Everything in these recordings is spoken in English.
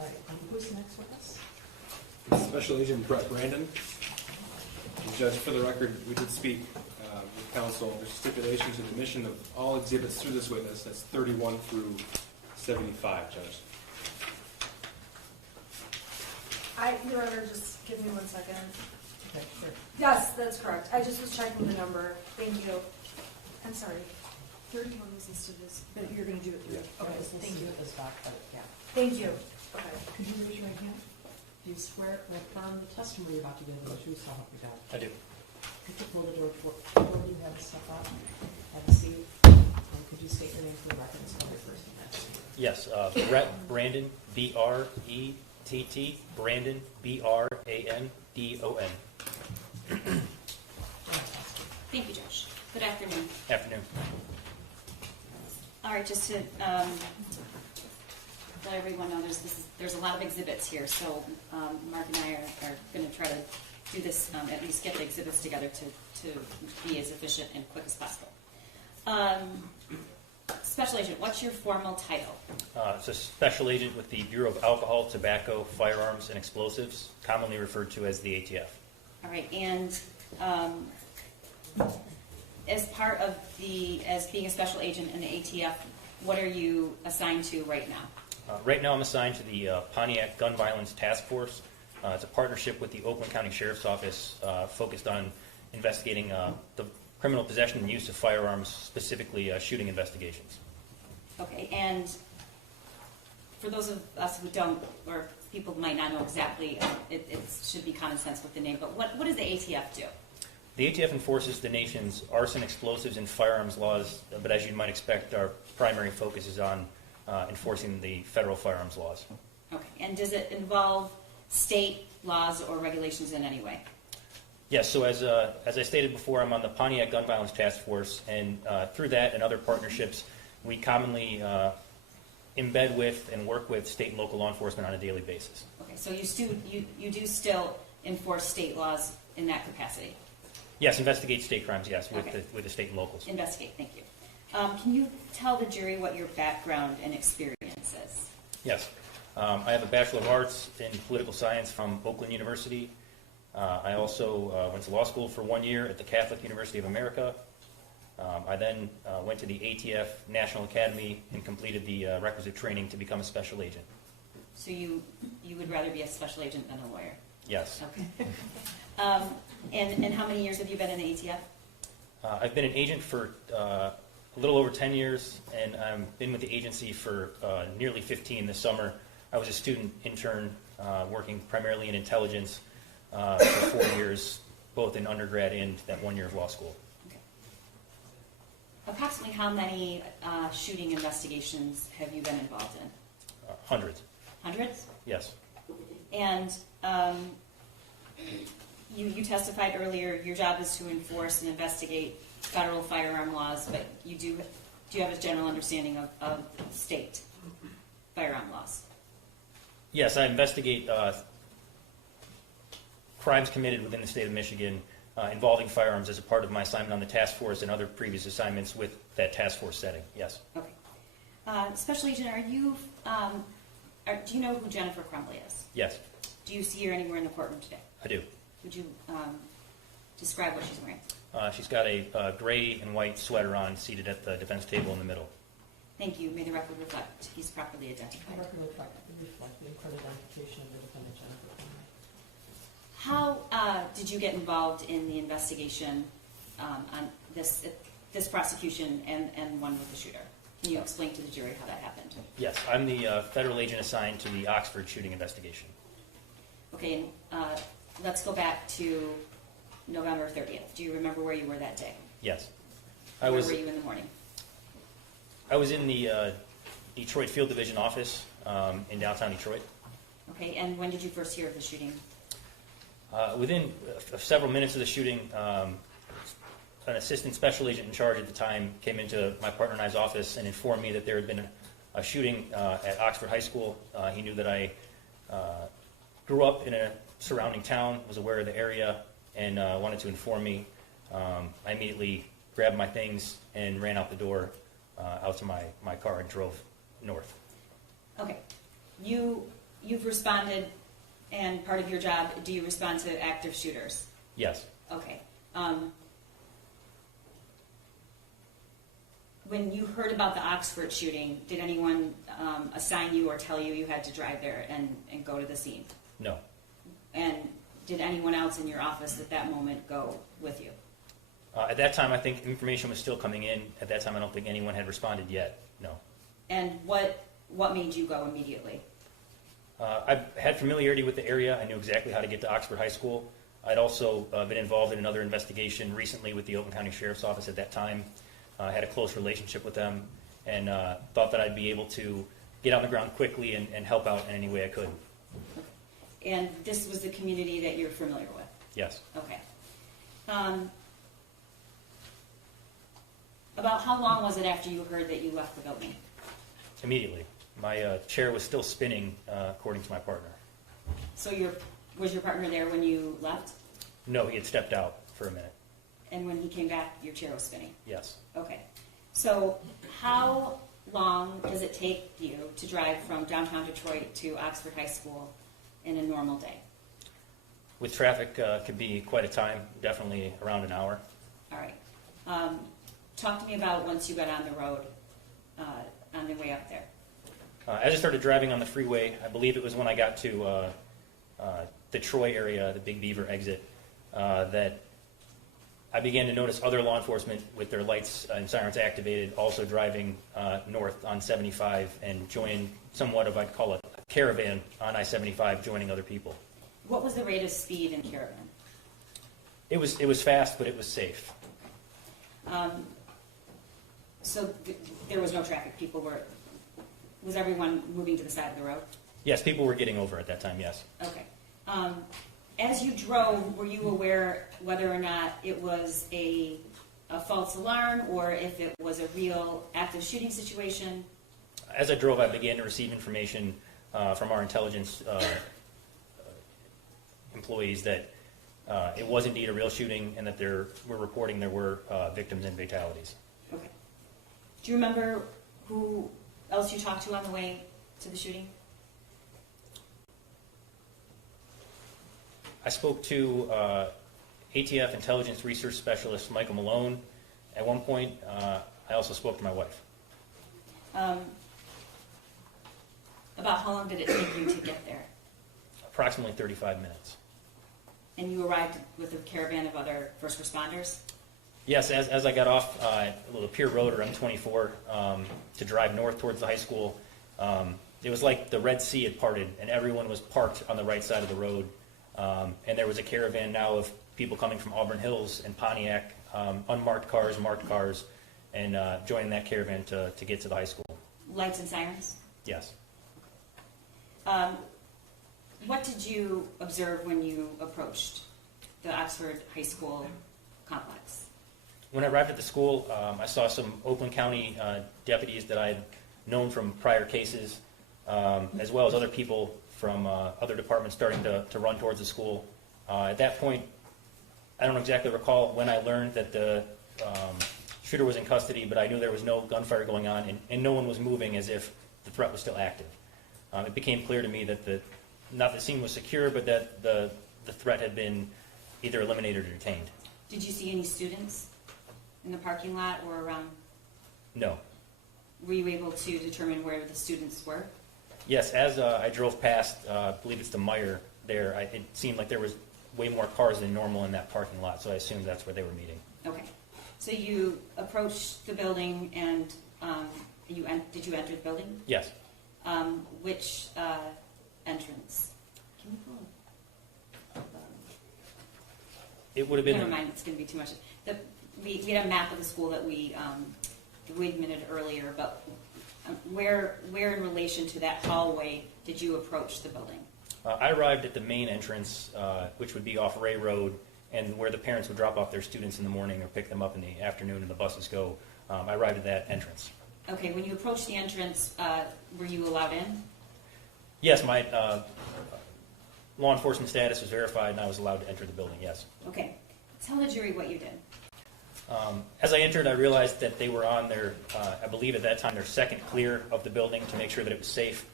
All right, who's the next witness? Special Agent Brett Brandon. And Judge, for the record, we did speak with counsel. There's stipulation to the admission of all exhibits through this witness. That's 31 through 75, Judge. Your Honor, just give me 1 second. Okay, sure. Yes, that's correct. I just was checking the number. Thank you. I'm sorry. 31 was listed as, but you're going to do it through. Okay, thank you. This doc, but yeah. Thank you. Okay. Could you raise your right hand? Do you swear or affirm the testimony you're about to give in the truth, so help you God? I do. Could you pull the door toward you, have a step up, have a seat, and could you state your name for the record and spell your first and last name? Yes, Brett Brandon, B-R-E-T-T, Brandon, B-R-A-N-D-O-N. Thank you, Josh. Good afternoon. Afternoon. All right, just to let everyone know, there's a lot of exhibits here, so Mark and I are going to try to do this, at least get the exhibits together to be as efficient and quick as possible. Special Agent, what's your formal title? It's a special agent with the Bureau of Alcohol, Tobacco, Firearms, and Explosives, commonly referred to as the ATF. All right, and as part of as being a special agent in the ATF, what are you assigned to right now? Right now I'm assigned to the Pontiac Gun Violence Task Force. It's a partnership with the Oakland County Sheriff's Office focused on investigating the criminal possession and use of firearms, specifically shooting investigations. Okay, and for those of us who don't, or people might not know exactly, it should be common sense with the name, but what does the ATF do? The ATF enforces the nation's arson, explosives, and firearms laws, but as you might expect, our primary focus is on enforcing the federal firearms laws. Okay, and does it involve state laws or regulations in any way? Yes, so as I stated before, I'm on the Pontiac Gun Violence Task Force, and through that and other partnerships, we commonly embed with and work with state and local law enforcement on a daily basis. Okay, so you do still enforce state laws in that capacity? Yes, investigate state crimes, yes, with, Okay. with the state and locals. Investigate, thank you. Can you tell the jury what your background and experience is? Yes. I have a Bachelor of Arts in Political Science from Oakland University. I also went to law school for 1 year at the Catholic University of America. I then went to the ATF National Academy and completed the requisite training to become a special agent. So you would rather be a special agent than a lawyer? Yes. Okay. And how many years have you been in the ATF? I've been an agent for a little over 10 years, and I've been with the agency for nearly 15 this summer. I was a student intern working primarily in intelligence for 4 years, both in undergrad and that 1 year of law school. Okay. Approximately how many shooting investigations have you been involved in? Hundreds. Hundreds? Yes. And you testified earlier your job is to enforce and investigate federal firearm laws, but do you have a general understanding of state firearm laws? Yes, I investigate crimes committed within the state of Michigan involving firearms as a part of my assignment on the task force and other previous assignments with that task force setting, yes. Okay. Special Agent, do you know who Jennifer Crumbley is? Yes, Do you see her anywhere in the courtroom today? I do. Would you describe what she's wearing? She's got a gray and white sweater on, seated at the defense table in the middle. Thank you. May the record reflect he's properly identified. The record will reflect the credit identification of the defendant, Jennifer Crumbley. How did you get involved in the investigation on this prosecution and one with the shooter? Can you explain to the jury how that happened? Yes, I'm the federal agent assigned to the Oxford shooting investigation. Okay, and let's go back to November 30th. Do you remember where you were that day? Yes. Where were you in the morning? I was in the Detroit Field Division office in downtown Detroit. Okay, and when did you first hear of the shooting? Within several minutes of the shooting, an assistant special agent in charge at the time came into my partner and I's office and informed me that there had been a shooting at Oxford High School. He knew that I grew up in a surrounding town, was aware of the area, and wanted to inform me. I immediately grabbed my things and ran out the door out to my car and drove north. Okay. You you've responded, and part of your job, do you respond to active shooters? Yes. Okay. When you heard about the Oxford shooting, did anyone assign you or tell you you had to drive there and go to the scene? No. And did anyone else in your office at that moment go with you? At that time, I think information was still coming in. At that time, I don't think anyone had responded yet. No. And what made you go immediately? I've had familiarity with the area. I knew exactly how to get to Oxford High School. I'd also been involved in another investigation recently with the Oakland County Sheriff's Office at that time. I had a close relationship with them, and thought that I'd be able to get on the ground quickly and help out in any way I could. And this was the community that you're familiar with? Yes. Okay. About how long was it after you heard that you left the building? Immediately. My chair was still spinning, according to my partner. So was your partner there when you left? No, he had stepped out for a minute. And when he came back, your chair was spinning? Yes. Okay. So how long does it take you to drive from downtown Detroit to Oxford High School in a normal day? With traffic, could be quite a time, definitely around an hour. All right. Talk to me about once you got on the road, on the way up there. As I started driving on the freeway, I believe it was when I got to the Troy area, the Big Beaver exit, that I began to notice other law enforcement with their lights and sirens activated, also driving north on 75 and joining somewhat of, I'd call it, a caravan on I-75, joining other people. What was the rate of speed in caravan? It was fast, but it was safe. So there was no traffic. Was everyone moving to the side of the road? Yes, people were getting over at that time, yes. Okay. As you drove, were you aware whether or not it was a false alarm or if it was a real active shooting situation? As I drove, I began to receive information from our intelligence employees that it was indeed a real shooting and that we're reporting there were victims and fatalities. Okay. Do you remember who else you talked to on the way to the shooting? I spoke to ATF Intelligence Research Specialist Michael Malone. At one point, I also spoke to my wife. About how long did it take you to get there? Approximately 35 minutes. And you arrived with a caravan of other first responders? Yes, as I got off the Pier Road or M24 to drive north towards the high school, it was like the Red Sea had parted and everyone was parked on the right side of the road. And there was a caravan now of people coming from Auburn Hills and Pontiac, unmarked cars, marked cars, and joining that caravan to get to the high school. Lights and sirens? Yes. What did you observe when you approached the Oxford High School complex? When I arrived at the school, I saw some Oakland County deputies that I had known from prior cases, as well as other people from other departments starting to run towards the school. At that point, I don't exactly recall when I learned that the shooter was in custody, but I knew there was no gunfire going on and no one was moving as if the threat was still active. It became clear to me that not the scene was secure, but that the threat had been either eliminated or detained. Did you see any students in the parking lot or around? No. Were you able to determine where the students were? Yes, as I drove past, I believe it's the Meyer there, it seemed like there was way more cars than normal in that parking lot, so I assumed that's where they were meeting. Okay. So you approached the building and did you enter the building? Yes. Which entrance? Can you pull It would have been... Never mind, it's going to be too much. We had a map of the school that we admitted earlier, but where in relation to that hallway did you approach the building? I arrived at the main entrance, which would be off Ray Road, and where the parents would drop off their students in the morning or pick them up in the afternoon and the buses go. I arrived at that entrance. Okay, when you approached the entrance, were you allowed in? Yes, my law enforcement status was verified and I was allowed to enter the building, yes. Okay. Tell the jury what you did. As I entered, I realized that they were on their, I believe at that time, their second clear of the building to make sure that it was safe.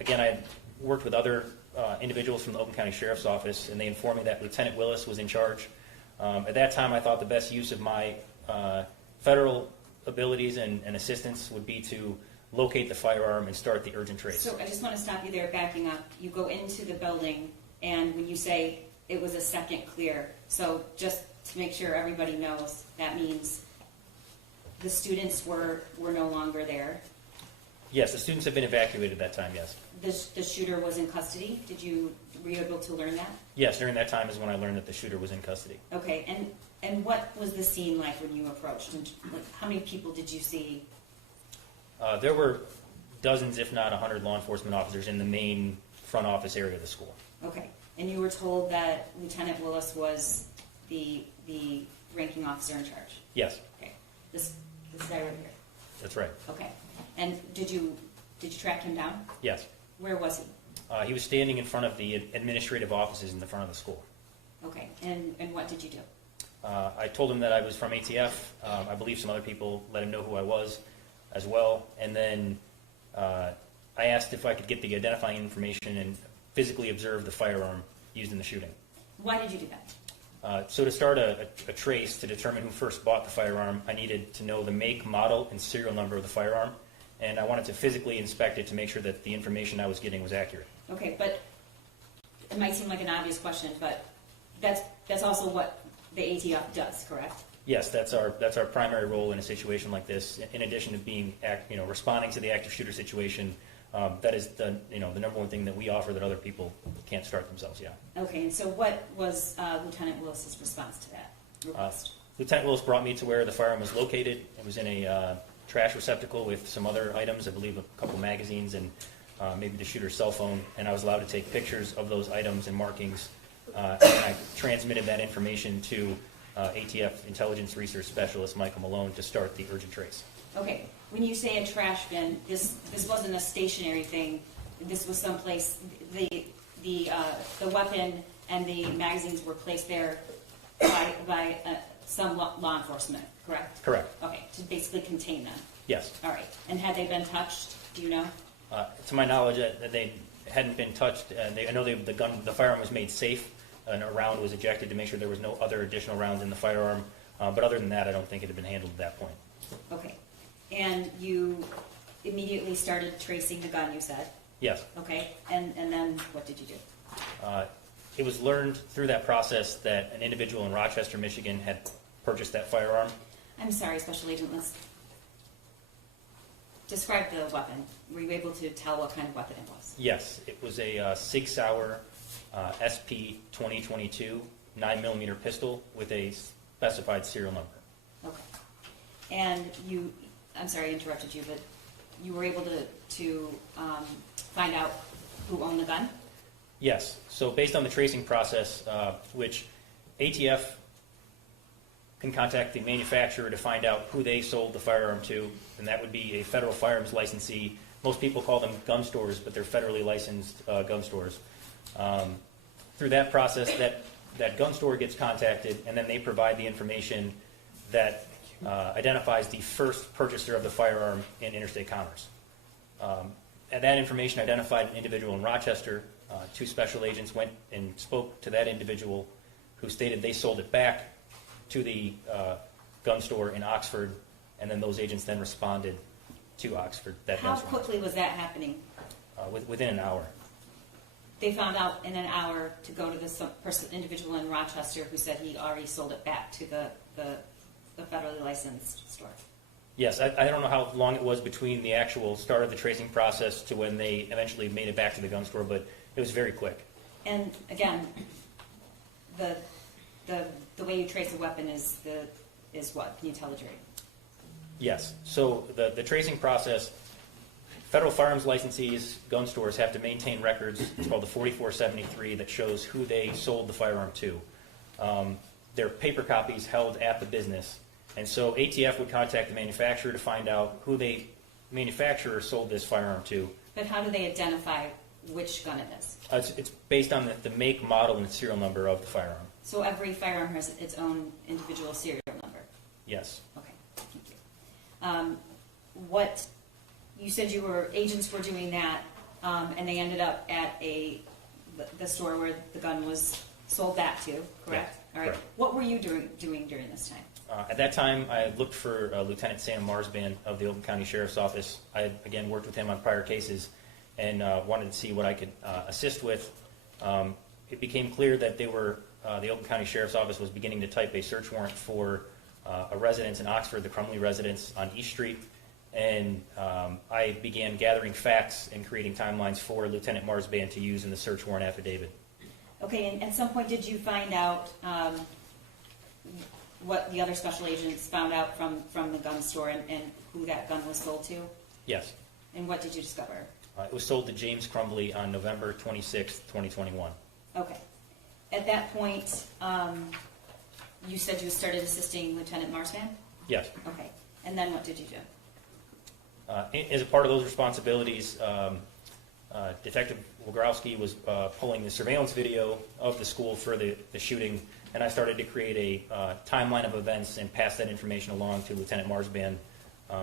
again, I had worked with other individuals from the Oakland County Sheriff's Office, and they informed me that Lieutenant Willis was in charge. At that time, I thought the best use of my federal abilities and assistance would be to locate the firearm and start the urgent trace. So I just want to stop you there, backing up. You go into the building, and when you say it was a second clear, so just to make sure everybody knows, that means the students were no longer there. Yes, the students have been evacuated at that time, yes. The shooter was in custody. Were you able to learn that? Yes, during that time is when I learned that the shooter was in custody. Okay, and what was the scene like when you approached? And like, how many people did you see? There were dozens, if not 100, law enforcement officers in the main front office area of the school. Okay, and you were told that Lieutenant Willis was the ranking officer in charge? Yes, Okay, this guy right here. that's right. Okay, and did you track him down? Yes. Where was he? He was standing in front of the administrative offices in the front of the school. Okay, and what did you do? I told him that I was from ATF. I believe some other people let him know who I was as well. And then I asked if I could get the identifying information and physically observe the firearm used in the shooting. Why did you do that? So to start a trace to determine who first bought the firearm, I needed to know the make, model, and serial number of the firearm. And I wanted to physically inspect it to make sure that the information I was getting was accurate. Okay, but it might seem like an obvious question, but that's also what the ATF does, correct? Yes, that's our primary role in a situation like this. In addition to being responding to the active shooter situation, that is the number one thing that we offer that other people can't start themselves. Yeah. Okay, and so what was Lieutenant Willis's response to that request? Lieutenant Willis brought me to where the firearm was located. It was in a trash receptacle with some other items, I believe a couple magazines and maybe the shooter's cell phone, and I was allowed to take pictures of those items and markings, and I transmitted that information to ATF Intelligence Research Specialist Michael Malone to start the urgent trace. Okay, when you say a trash bin, this wasn't a stationary thing. This was someplace, the weapon and the magazines were placed there by some law enforcement, correct? Correct. Okay, to basically contain them. Yes. All right, and had they been touched, do you know? To my knowledge, that they hadn't been touched. I know the firearm was made safe, and a round was ejected to make sure there was no other additional rounds in the firearm. But other than that, I don't think it had been handled at that point. Okay, and you immediately started tracing the gun, you said? Yes. Okay, and then what did you do? It was learned through that process that an individual in Rochester, Michigan had purchased that firearm. I'm sorry, Special Agent, let's describe the weapon. Were you able to tell what kind of weapon it was? Yes, it was a Sig Sauer SP 2022 9mm pistol with a specified serial number. Okay. And I'm sorry I interrupted you, but you were able to find out who owned the gun? Yes. So based on the tracing process, which ATF can contact the manufacturer to find out who they sold the firearm to, and that would be a federal firearms licensee. Most people call them gun stores, but they're federally licensed gun stores. Through that process, that gun store gets contacted, and then they provide the information that identifies the first purchaser of the firearm in interstate commerce. And that information identified an individual in Rochester. Two special agents went and spoke to that individual who stated they sold it back to the gun store in Oxford, and then those agents then responded to Oxford. How quickly was that happening? Within an hour. They found out in an hour to go to this individual in Rochester who said he already sold it back to the federally licensed store. Yes, I don't know how long it was between the actual start of the tracing process to when they eventually made it back to the gun store, but it was very quick. And again, the way you trace a weapon is what? Can you tell the jury? Yes. So the tracing process, federal firearms licensees, gun stores have to maintain records. It's called the 4473 that shows who they sold the firearm to. They're paper copies held at the business. And so ATF would contact the manufacturer to find out who the manufacturer sold this firearm to. But how do they identify which gun it is? It's based on the make, model, and serial number of the firearm. So every firearm has its own individual serial number? Yes. Okay, thank you. You said agents were doing that. and they ended up at the store where the gun was sold back to, correct? Yeah, All right. correct. What were you doing during this time? At that time, I had looked for Lieutenant Sam Marsban of the Oakland County Sheriff's Office. I had, again, worked with him on prior cases and wanted to see what I could assist with. It became clear that the Oakland County Sheriff's Office was beginning to type a search warrant for a residence in Oxford, the Crumbley residence on East Street, and I began gathering facts and creating timelines for Lieutenant Marsban to use in the search warrant affidavit. Okay, and at some point, did you find out what the other special agents found out from the gun store and who that gun was sold to? Yes. And what did you discover? It was sold to James Crumbley on November 26, 2021. Okay. At that point, you said you started assisting Lieutenant Marsman? Yes. Okay. And then what did you do? As a part of those responsibilities, Detective Wogrowski was pulling the surveillance video of the school for the shooting, and I started to create a timeline of events and pass that information along to Lieutenant Marsban,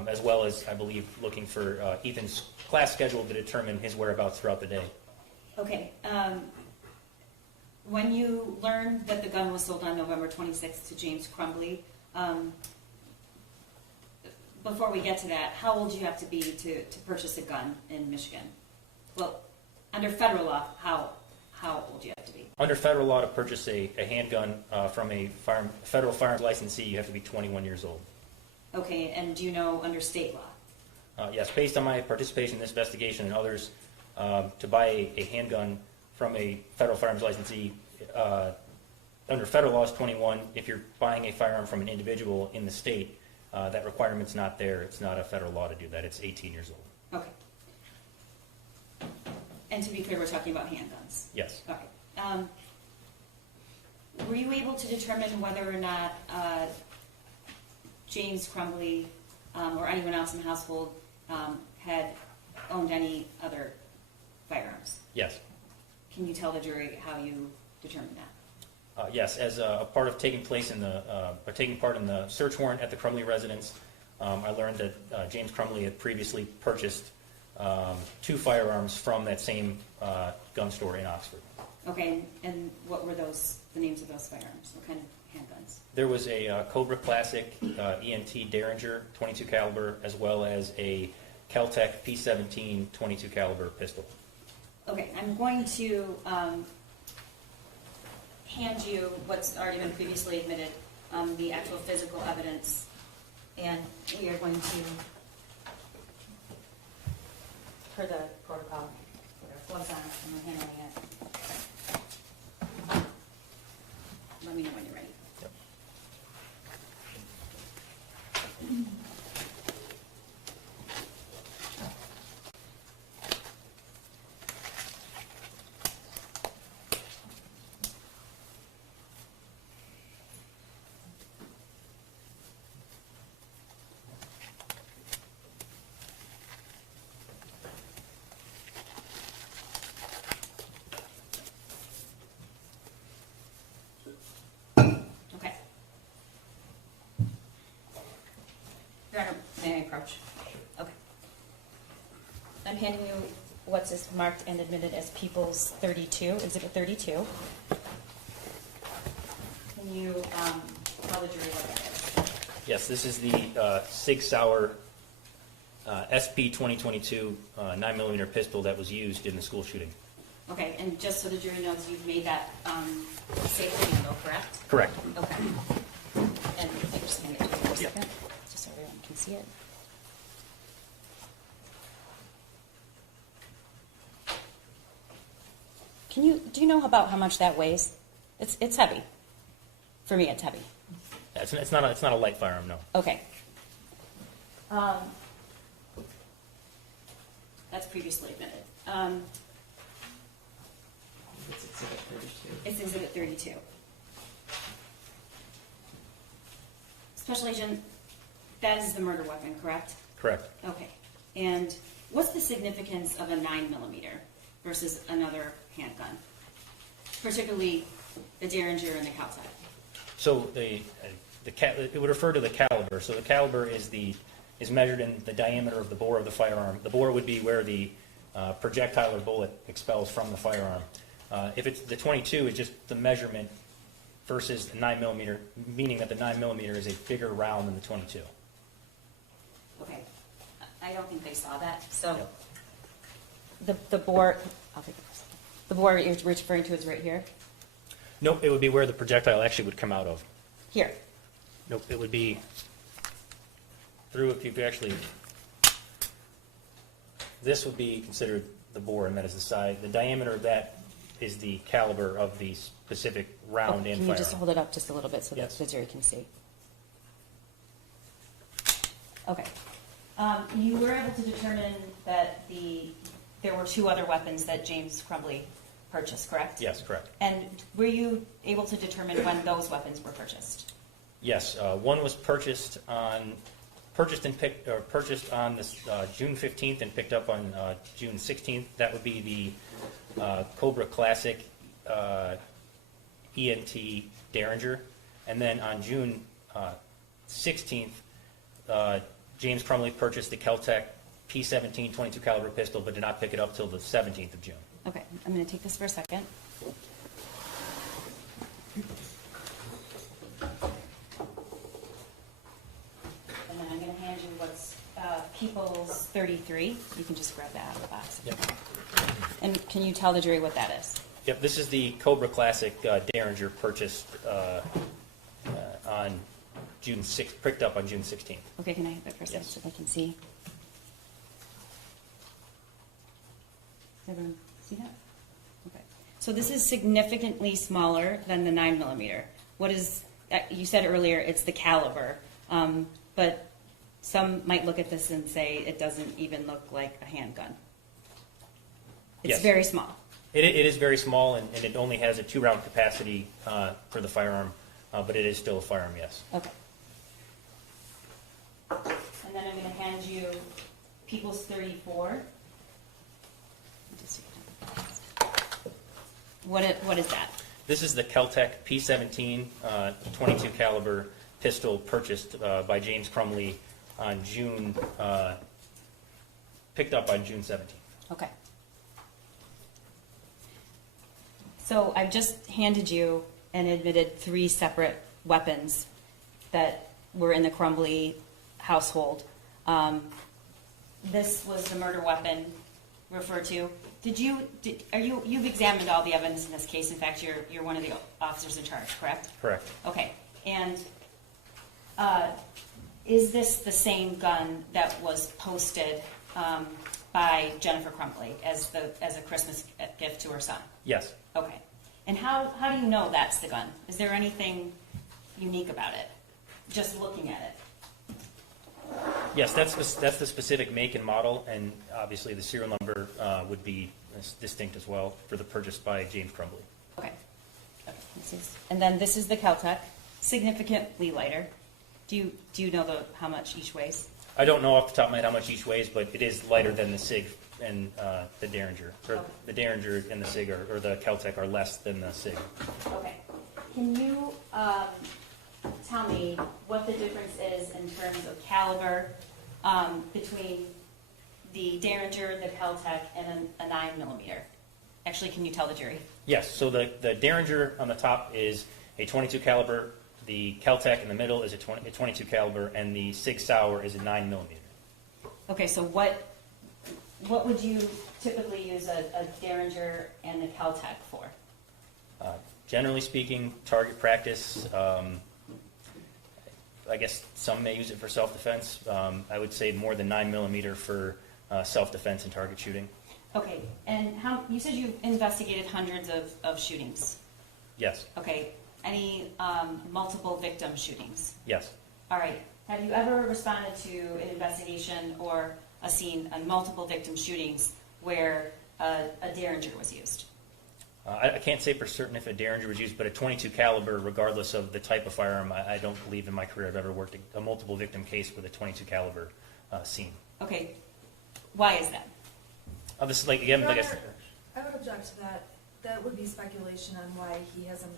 as well as, I believe, looking for Ethan's class schedule to determine his whereabouts throughout the day. Okay. When you learned that the gun was sold on November 26th to James Crumbley, before we get to that, how old do you have to be to purchase a gun in Michigan? Well, under federal law, how old do you have to be? Under federal law, to purchase a handgun from a federal firearms licensee, you have to be 21 years old. Okay, and do you know under state law? Yes, based on my participation in this investigation and others, to buy a handgun from a federal firearms licensee, under federal law is 21. If you're buying a firearm from an individual in the state, that requirement's not there. It's not a federal law to do that. It's 18 years old. Okay. And to be clear, we're talking about handguns. Yes. Okay. Were you able to determine whether or not James Crumbley or anyone else in the household had owned any other firearms? Yes. Can you tell the jury how you determined that? Yes, as a part of taking part in the search warrant at the Crumbley residence, I learned that James Crumbley had previously purchased 2 firearms from that same gun store in Oxford. Okay, and what were the names of those firearms? What kind of handguns? There was a Cobra Classic ENT Derringer 22 caliber, as well as a Kel-Tec P17 22 caliber pistol. Okay, I'm going to hand you what's already been previously admitted, the actual physical evidence, and we are going to, per the protocol, put our gloves on and we're handling it. Let me know when you're ready. Yep. Okay. Your Honor, may I approach? Okay. I'm handing you what's is marked and admitted as People's 32, Exhibit 32. Can you tell the jury what that is? Yes, this is the Sig Sauer SP 2022 9mm pistol that was used in the school shooting. Okay, and just so the jury knows, you've made that safety handle, correct? Correct. Okay. And I just hand it to you for a Yep. second, just so everyone can see it. Do you know about how much that weighs? It's heavy. For me, it's heavy. Yeah, it's not a light firearm, no. Okay. That's previously admitted. It's exhibit 32. It's Exhibit 32. Special Agent, that is the murder weapon, correct? Correct. Okay. And what's the significance of a 9mm versus another handgun? Particularly the Derringer and the Kel-Tec. So it would refer to the caliber. So the caliber is measured in the diameter of the bore of the firearm. The bore would be where the projectile or bullet expels from the firearm. If it's the 22 is just the measurement versus the 9mm, meaning that the 9mm is a bigger round than the 22. Okay, I don't think they saw that, so. Yep. The bore, I'll take this. The bore you're referring to is right here? Nope, it would be where the projectile actually would come out of. Here. Nope, it would be through, if you could actually, this would be considered the bore, and that is the side. The diameter of that is the caliber of the specific round and Can you just firearm. hold it up just a little bit so that Yes. the jury can see? Okay. You were able to determine that there were 2 other weapons that James Crumbley purchased, correct? Yes, correct. And were you able to determine when those weapons were purchased? Yes, one was purchased on this June 15th and picked up on June 16th. That would be the Cobra Classic ENT Derringer. And then on June 16th, James Crumbley purchased the Kel-Tec P17 22 caliber pistol, but did not pick it up till the 17th of June. Okay, I'm going to take this for a second. And then I'm going to hand you what's People's 33. You can just grab that out of the box. Yep. And can you tell the jury what that is? Yep, this is the Cobra Classic Derringer purchased on June 6th, picked up on June 16th. Okay, can I have it for a second Yes. so I can see? Everyone see that? Okay. So this is significantly smaller than the 9mm. What is, you said earlier it's the caliber, but some might look at this and say it doesn't even look like a handgun. It's Yes. very small. It is very small, and it only has a 2-round capacity for the firearm, but it is still a firearm, yes. Okay. And then I'm going to hand you People's 34. What is that? This is the Kel-Tec P17 22 caliber pistol purchased by James Crumbley on picked up on June 17th. Okay. So I've just handed you and admitted 3 separate weapons that were in the Crumbley household. This was the murder weapon referred to. You've examined all the evidence in this case. In fact, you're one of the officers in charge, correct? Correct. Okay. And is this the same gun that was posted by Jennifer Crumbley as a Christmas gift to her son? Yes. Okay. And how do you know that's the gun? Is there anything unique about it? Just looking at it. Yes, that's the specific make and model, and obviously the serial number would be distinct as well for the purchase by James Crumbley. Okay. And then this is the Kel-Tec, significantly lighter. Do you know how much each weighs? I don't know off the top of my head how much each weighs, but it is lighter than the SIG and the Derringer. Or Okay. the Derringer and the SIG or the Kel-Tec are less than the SIG. Okay. Can you tell me what the difference is in terms of caliber between the Derringer, the Kel-Tec, and a 9mm? Actually, can you tell the jury? Yes, so the Derringer on the top is a 22 caliber, the Kel-Tec in the middle is a 22 caliber, and the Sig Sauer is a 9mm. Okay, so what would you typically use a Derringer and a Kel-Tec for? Generally speaking, target practice. I guess some may use it for self-defense. I would say more than 9mm for self-defense and target shooting. Okay, and you said you investigated hundreds of shootings. Yes. Okay, any multiple victim shootings? Yes. All right, have you ever responded to an investigation or a scene on multiple victim shootings where a Derringer was used? I can't say for certain if a Derringer was used, but a 22 caliber, regardless of the type of firearm, I don't believe in my career I've ever worked a multiple victim case with a 22 caliber scene. Okay, why is that? This is like I said. I would object to that. That would be speculation on why he hasn't.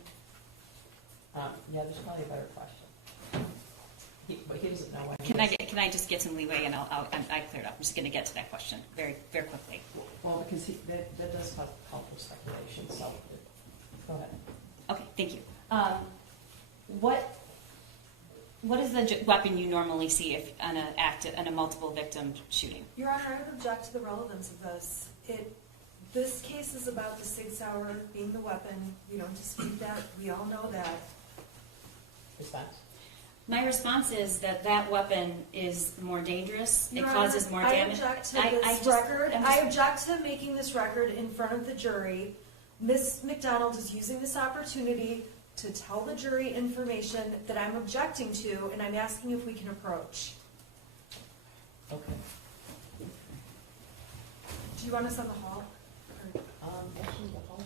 Yeah, there's probably a better question. But he doesn't know when. Can I just get some leeway and I cleared up. I'm just gonna get to that question very, very quickly. Well, because that does call for speculation, so, go ahead. Okay, thank you. What is the weapon you normally see if on a multiple victim shooting? Your Honor, I would object to the relevance of this. This case is about the Sig Sauer being the weapon. We don't dispute that. We all know that. Response? My response is that that weapon is more dangerous. Your It causes Honor, more I damage. object to this record. I'm I just- object to making this record in front of the jury. Ms. McDonald is using this opportunity to tell the jury information that I'm objecting to, and I'm asking if we can approach. Okay. Do you want us on the hall? Or- Actually, the whole.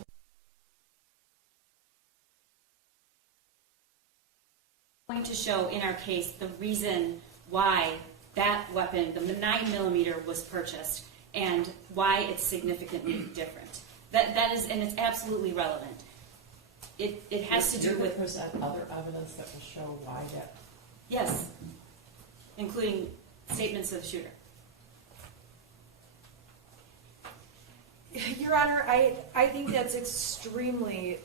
Going to show in our case the reason why that weapon, the 9mm, was purchased and why it's significantly different. That is, and it's absolutely relevant. It has to do You're with, gonna present other evidence that will show why that. yes, including statements of the shooter. Your Honor, I think that's extremely,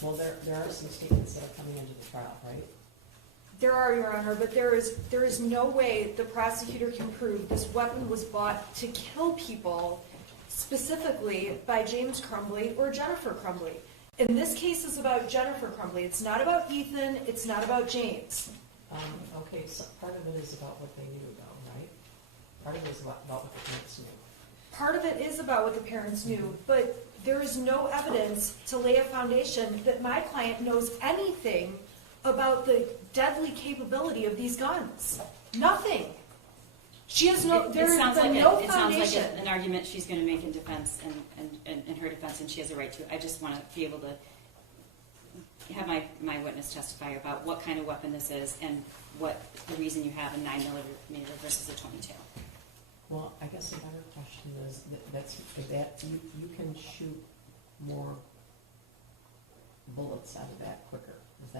Well, there are some statements that are coming into the trial, right? there are, Your Honor, but there is no way the prosecutor can prove this weapon was bought to kill people, specifically by James Crumbley or Jennifer Crumbley. And this case is about Jennifer Crumbley. It's not about Ethan. It's not about James. Okay, so part of it is about what they knew though, right? Part of it is about what the parents knew. Part of it is about what the parents knew, but there is no evidence to lay a foundation that my client knows anything about the deadly capability of these guns. Nothing. She has no, there It sounds has like been no it sounds like foundation. an argument she's going to make in defense and in her defense, and she has a right to. I just want to be able to have my witness testify about what kind of weapon this is and what the reason you have a 9mm versus a 22. Well, I guess a better question is that you can shoot more bullets out of that quicker. Is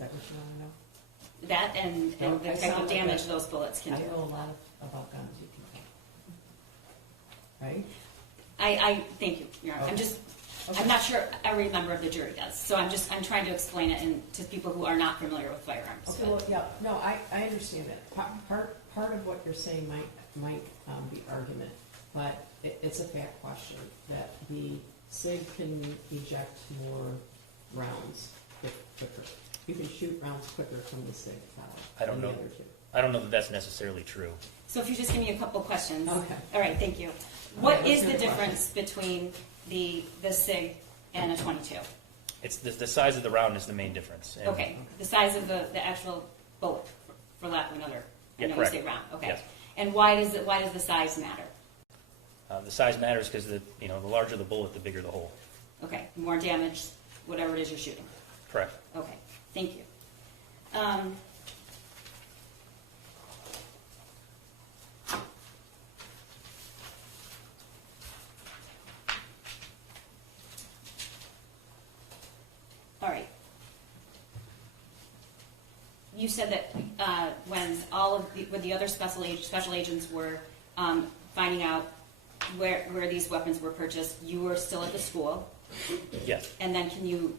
that what you want to know? That and No, the I type sound of like damage that. those bullets can I do. know a lot about guns you can kill. Right? I thank you, Your Honor. Okay. I'm not sure every member of the jury does, so I'm trying to explain it to people who are not familiar with firearms. Okay, well, yeah, no, I understand that. Part of what you're saying might be argument, but it's a fact question that the SIG can eject more rounds quicker. You can shoot rounds quicker from the SIG I don't than the know. other two. I don't know that that's necessarily true. So if you just give me a couple questions. Okay. All right, thank you. Okay, What let's is do the the difference between the SIG and a 22? It's the size of the round is the main difference. And Okay, the size of the actual bullet, for lack of another. I Yeah, know correct. you say round. Okay. Yes. And why does the size matter? The size matters because the larger the bullet, the bigger the hole. Okay, more damage, whatever it is you're shooting. Correct. Okay, thank you. All right. You said that when when the other special agents were finding out where these weapons were purchased, you were still at the school. Yes. And then can you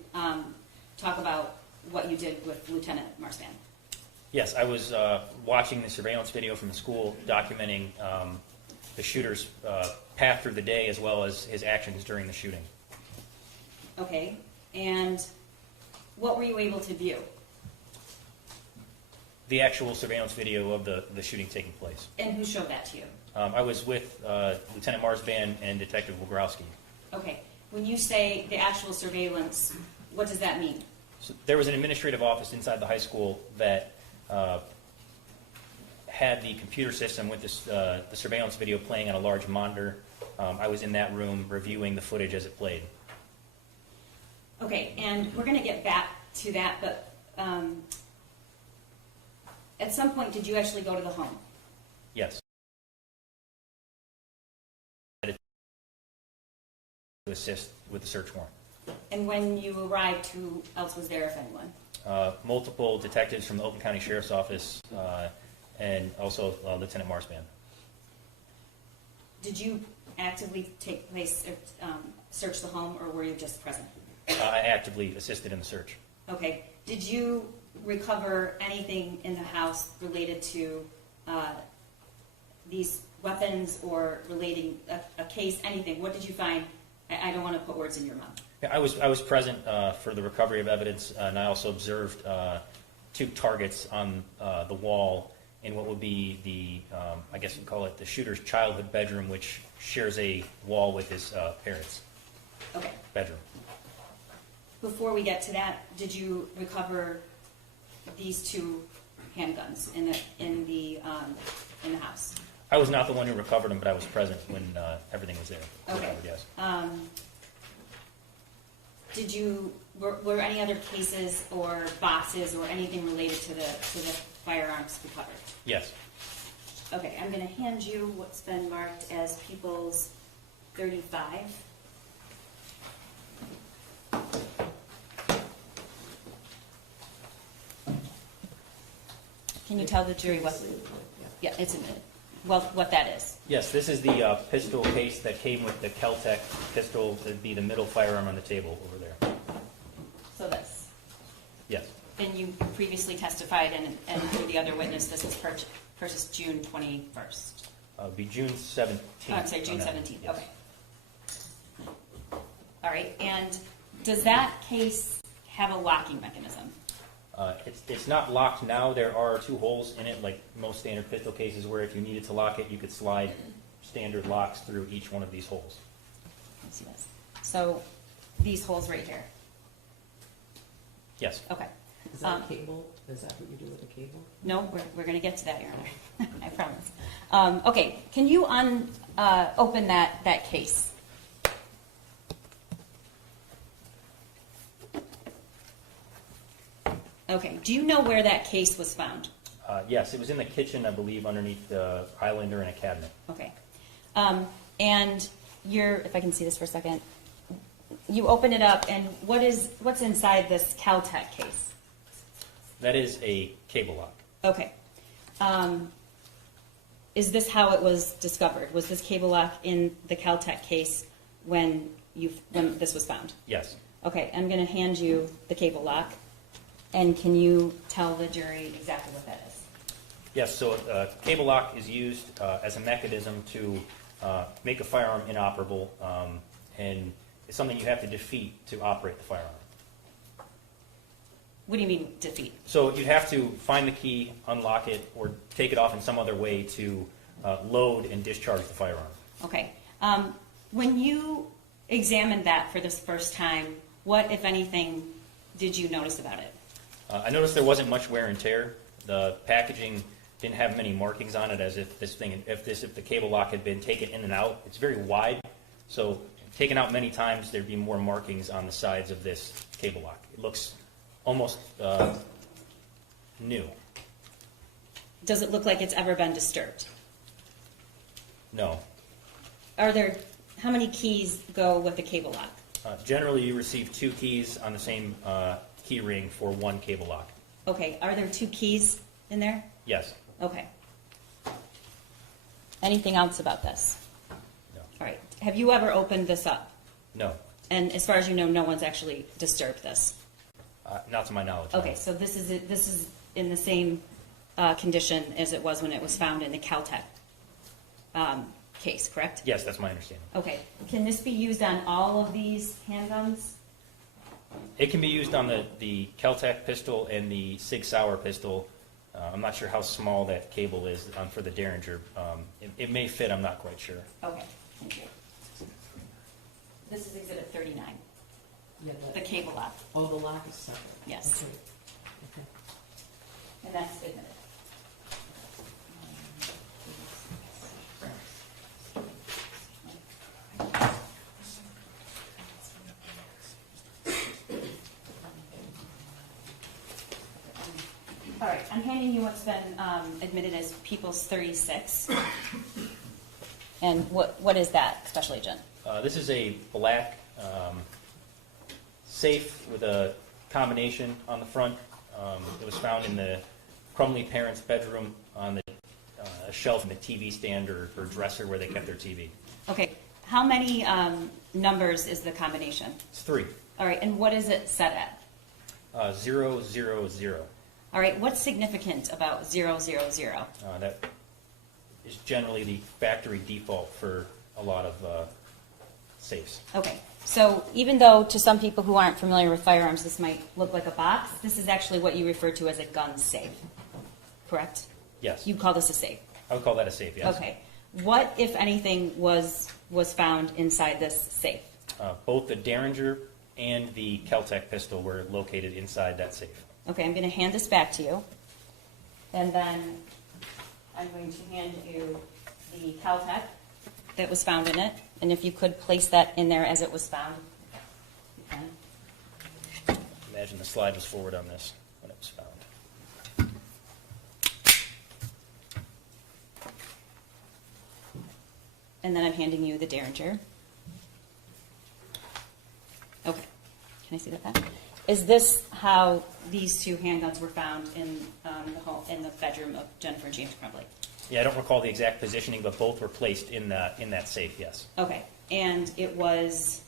talk about what you did with Lieutenant Marsman? Yes, I was watching the surveillance video from the school documenting the shooter's path through the day as well as his actions during the shooting. Okay, and what were you able to view? The actual surveillance video of the shooting taking place. And who showed that to you? I was with Lieutenant Marsban and Detective Wogrowski. Okay, when you say the actual surveillance, what does that mean? So there was an administrative office inside the high school that had the computer system with the surveillance video playing on a large monitor. I was in that room reviewing the footage as it played. Okay, and we're going to get back to that, but at some point, did you actually go to the home? Yes. To assist with the search warrant. And when you arrived, who else was there, if anyone? multiple detectives from the Oakland County Sheriff's Office, and also Lieutenant Marsman. Did you actively take place, search the home, or were you just present? I actively assisted in the search. Okay. Did you recover anything in the house related to these weapons or relating a case, anything? What did you find? I don't want to put words in your mouth. Yeah, I was present for the recovery of evidence, and I also observed 2 targets on the wall in what would be the, I guess you'd call it the shooter's childhood bedroom, which shares a wall with his parents' Okay. bedroom. Before we get to that, did you recover these 2 handguns in the house? I was not the one who recovered them, but I was present when everything was there. Okay. Yes. Were any other cases or boxes or anything related to the firearms recovered? Yes. Okay, I'm going to hand you what's been marked as People's 35. Can you tell the jury what? Yeah, it's admitted. Well, what that is. Yes, this is the pistol case that came with the Kel-Tec pistol. It'd be the middle firearm on the table over there. So this. Yes. And you previously testified, and through the other witness, this was purchased June 21st. It'd be June 17th. Oh, I'm sorry, June on that. 17th. Yes. Okay. All right. And does that case have a locking mechanism? It's not locked now. There are 2 holes in it, like most standard pistol cases, where if you needed to lock it, you could slide standard locks through each one of these holes. Let's see this. So these holes right here. Yes. Okay. Is that a cable? Is that what you do with a cable? No, we're going to get to that, Your Honor. I promise. Okay. Can you open that case? Okay. Do you know where that case was found? Yes, it was in the kitchen, I believe, underneath the islander in a cabinet. Okay. And if I can see this for a second, you open it up, and what's inside this Kel-Tec case? That is a cable lock. Okay. Is this how it was discovered? Was this cable lock in the Kel-Tec case when this was found? Yes. Okay, I'm going to hand you the cable lock, and can you tell the jury exactly what that is? Yes, so a cable lock is used as a mechanism to make a firearm inoperable, and it's something you have to defeat to operate the firearm. What do you mean defeat? So you have to find the key, unlock it, or take it off in some other way to load and discharge the firearm. Okay. When you examined that for this first time, what, if anything, did you notice about it? I noticed there wasn't much wear and tear. The packaging didn't have many markings on it, as if the cable lock had been taken in and out. It's very wide, so taken out many times, there'd be more markings on the sides of this cable lock. It looks almost new. Does it look like it's ever been disturbed? No. How many keys go with the cable lock? Generally, you receive 2 keys on the same key ring for 1 cable lock. Okay, are there 2 keys in there? Yes. Okay. Anything else about this? No. All right. Have you ever opened this up? No. And as far as you know, no one's actually disturbed this? Not to my knowledge. No. Okay, so this is in the same condition as it was when it was found in the Kel-Tec case, correct? Yes, that's my understanding. Okay. Can this be used on all of these handguns? It can be used on the Kel-Tec pistol and the Sig Sauer pistol. I'm not sure how small that cable is for the Derringer. It may fit, I'm not quite sure. Okay, thank you. This is Exhibit 39, Yeah, the cable lock. oh, the lock is separate. Yes. Okay. Okay. And that's admitted. All right, I'm handing you what's been admitted as People's 36. And what is that, Special Agent? This is a black safe with a combination on the front. It was found in the Crumbley parents' bedroom on the shelf in the TV stand or dresser where they kept their TV. Okay, how many numbers is the combination? It's 3. All right, and what is it set at? 0, 0, 0. All right, what's significant about 000? That is generally the factory default for a lot of safes. Okay, so even though to some people who aren't familiar with firearms this might look like a box, this is actually what you refer to as a gun safe, correct? Yes. You call this a safe? I would call that a safe, yes. Okay. What, if anything, was found inside this safe? Both the Derringer and the Kel-Tec pistol were located inside that safe. Okay, I'm going to hand this back to you. And then I'm going to hand you the Kel-Tec that was found in it. And if you could place that in there as it was found. You can. Imagine the slide was forward on this when it was found. And then I'm handing you the Derringer. Okay. Can I see that back? Is this how these 2 handguns were found in the bedroom of Jennifer and James Crumbley? Yeah, I don't recall the exact positioning, but both were placed in that safe, yes. Okay. And it was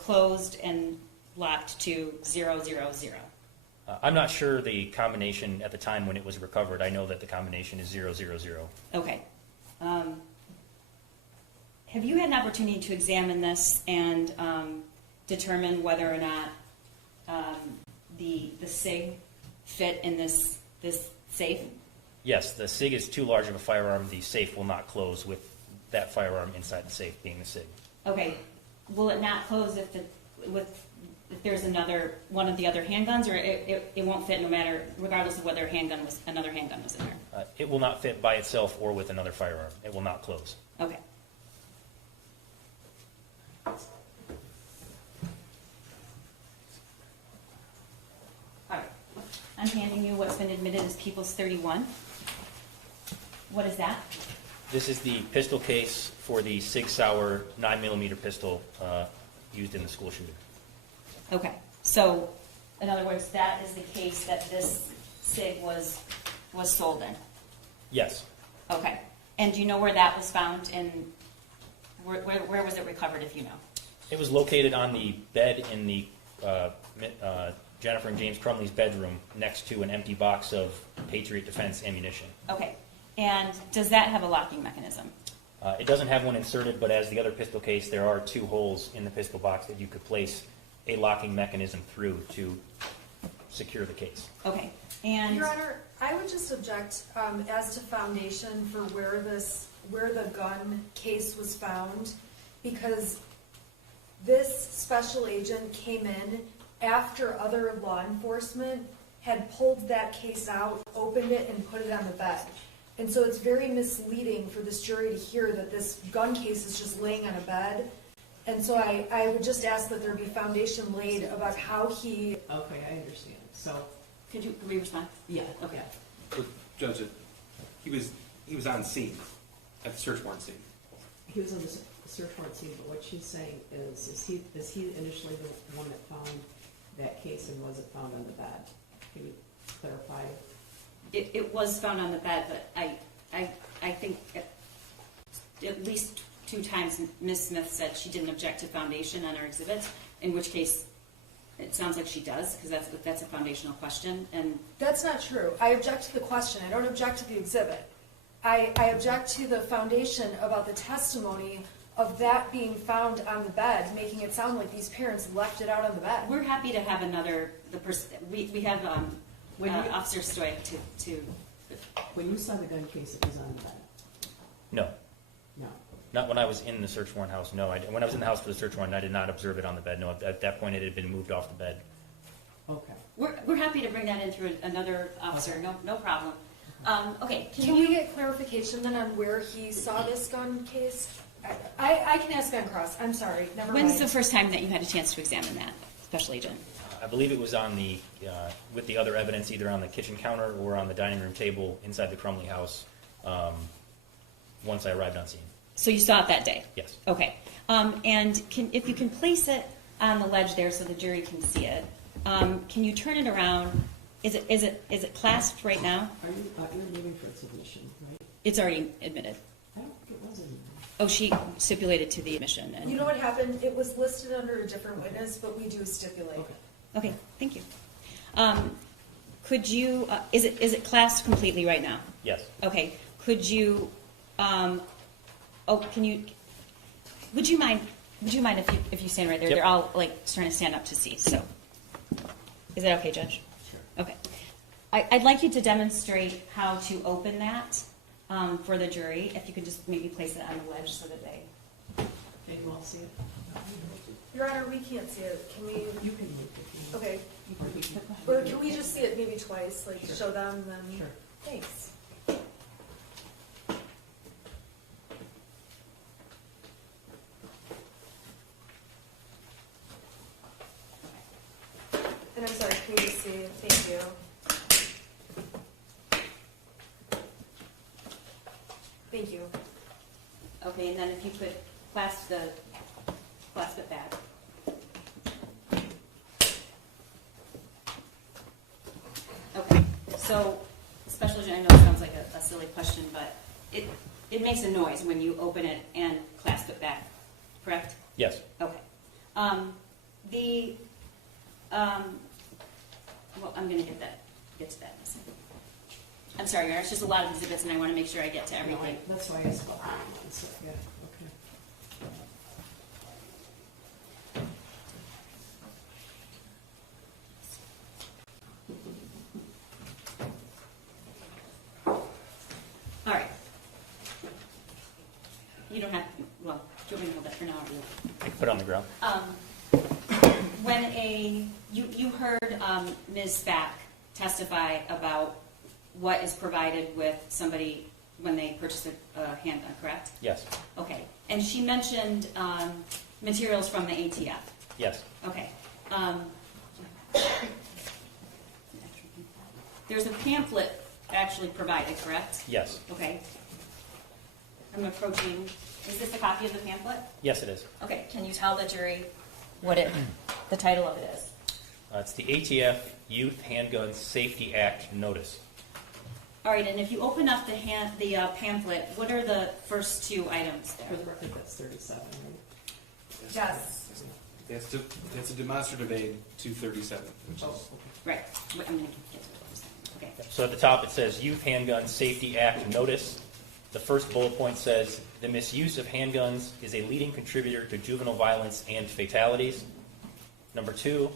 closed and locked to 000. I'm not sure the combination at the time when it was recovered. I know that the combination is 000. Okay. Have you had an opportunity to examine this and determine whether or not the SIG fit in this safe? Yes, the SIG is too large of a firearm. The safe will not close with that firearm inside the safe being the SIG. Okay. Will it not close if there's one of the other handguns, or it won't fit no matter, regardless of whether another handgun was in there? It will not fit by itself or with another firearm. It will not close. Okay. All right. I'm handing you what's been admitted as People's 31. What is that? This is the pistol case for the Sig Sauer 9mm pistol used in the school shooting. Okay. So, in other words, that is the case that this SIG was sold in. Yes. Okay. And do you know where that was found, and where was it recovered, if you know? It was located on the bed in the Jennifer and James Crumbley's bedroom next to an empty box of Patriot Defense ammunition. Okay. And does that have a locking mechanism? It doesn't have one inserted, but as the other pistol case, there are 2 holes in the pistol box that you could place a locking mechanism through to secure the case. Okay. And Your Honor, I would just object as to foundation for where the gun case was found, because this special agent came in after other law enforcement had pulled that case out, opened it, and put it on the bed. And so it's very misleading for this jury to hear that this gun case is just laying on a bed. And so I would just ask that there be foundation laid about how he... Okay, I understand. So, could we respond? yeah, Okay. So, Judge, he was on scene at the search warrant scene. he was on the search warrant scene, but what she's saying is he initially the one that found that case, and was it found on the bed? Can you clarify? It was found on the bed, but I think at least 2 times Ms. Smith said she didn't object to foundation on our exhibits, in which case it sounds like she does, because that's a foundational question. And That's not true. I object to the question. I don't object to the exhibit. I object to the foundation about the testimony of that being found on the bed, making it sound like these parents left it out on the bed. we're happy to have we have Officer Stoic to When you saw the gun case, it was on the bed? No. No. Not when I was in the search warrant house, no. When I was in the house for the search warrant, I did not observe it on the bed. No, at that point, it had been moved off the bed. Okay. We're happy to bring that in through another officer. Okay. No problem. Okay. Can we get clarification then on where he saw this gun case? I can ask on cross. I'm sorry. Never mind. When's the first time that you had a chance to examine that, Special Agent? I believe it was on the, with the other evidence, either on the kitchen counter or on the dining room table inside the Crumbley house, once I arrived on scene. So you saw it that day? Yes. Okay. And if you can place it on the ledge there so the jury can see it, Can you turn it around? Is it clasped right now? Are you, you're moving for submission, right? It's already admitted. I don't think it was in Oh, she stipulated to the admission. And, You know what happened? It was listed under a different witness, but we do stipulate. Okay. okay, thank you. Could you? Is it clasped completely right now? Yes. Okay. Could you? Can you? Would you mind? Would you mind if you stand right there? Yep. They're all like trying to stand up to see. So, is that okay, Judge? Sure. Okay. I'd like you to demonstrate how to open that for the jury. If you could just maybe place it on a wedge so that they. They will see it. Your Honor, we can't see it. Can we? You can move if you want. Okay. Or we can- Or can we just see it maybe twice, like Sure. show them, then? Sure. Thanks. And I'm sorry, can we just see? Thank you. Thank you. Okay, and then if you could clasp it back. Okay, so special agent, I know it sounds like a silly question, but it makes a noise when you open it and clasp it back, correct? Yes. Okay. Well, I'm going to get to that in a second. I'm sorry, Your Honor, it's just a lot of exhibits, and I want to make sure I get to No, everything. that's why I asked about that one, so, yeah, okay. All right. You don't have, well, do you want me to hold that for now, or you? I can put it on the ground. When you heard Ms. Spack testify about what is provided with somebody when they purchase a handgun, correct? Yes. Okay. And she mentioned materials from the ATF. Yes. Okay. There's a pamphlet actually provided, correct? Yes. Okay. I'm approaching. Is this a copy of the pamphlet? Yes, it is. Okay. Can you tell the jury what the title of it is? It's the ATF Youth Handgun Safety Act Notice. All right. And if you open up the pamphlet, what are the first two items For there? the record, that's 37, right? Yes. That's a demonstrative aid 237, which Oh, is, okay. Right. I'm going to get to it. Okay. So at the top it says Youth Handgun Safety Act Notice. The first bullet point says the misuse of handguns is a leading contributor to juvenile violence and fatalities. Number 2,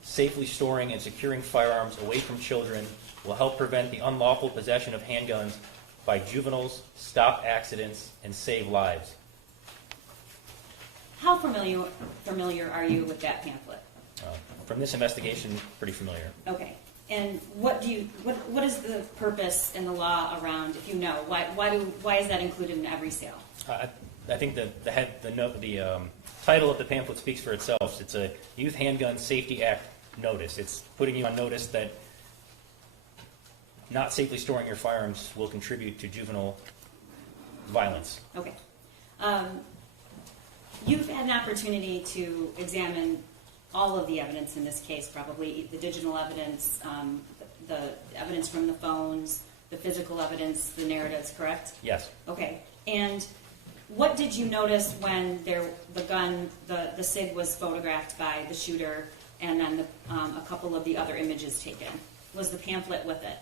safely storing and securing firearms away from children will help prevent the unlawful possession of handguns by juveniles, stop accidents, and save lives. How familiar are you with that pamphlet? From this investigation, pretty familiar. Okay. And what is the purpose and the law around, if you know, why is that included in every sale? I think the title of the pamphlet speaks for itself. It's a Youth Handgun Safety Act Notice. It's putting you on notice that not safely storing your firearms will contribute to juvenile violence. Okay. You've had an opportunity to examine all of the evidence in this case, probably the digital evidence, the evidence from the phones, the physical evidence, the narratives, correct? Yes. Okay. And what did you notice when the SIG was photographed by the shooter, and then a couple of the other images taken? Was the pamphlet with it?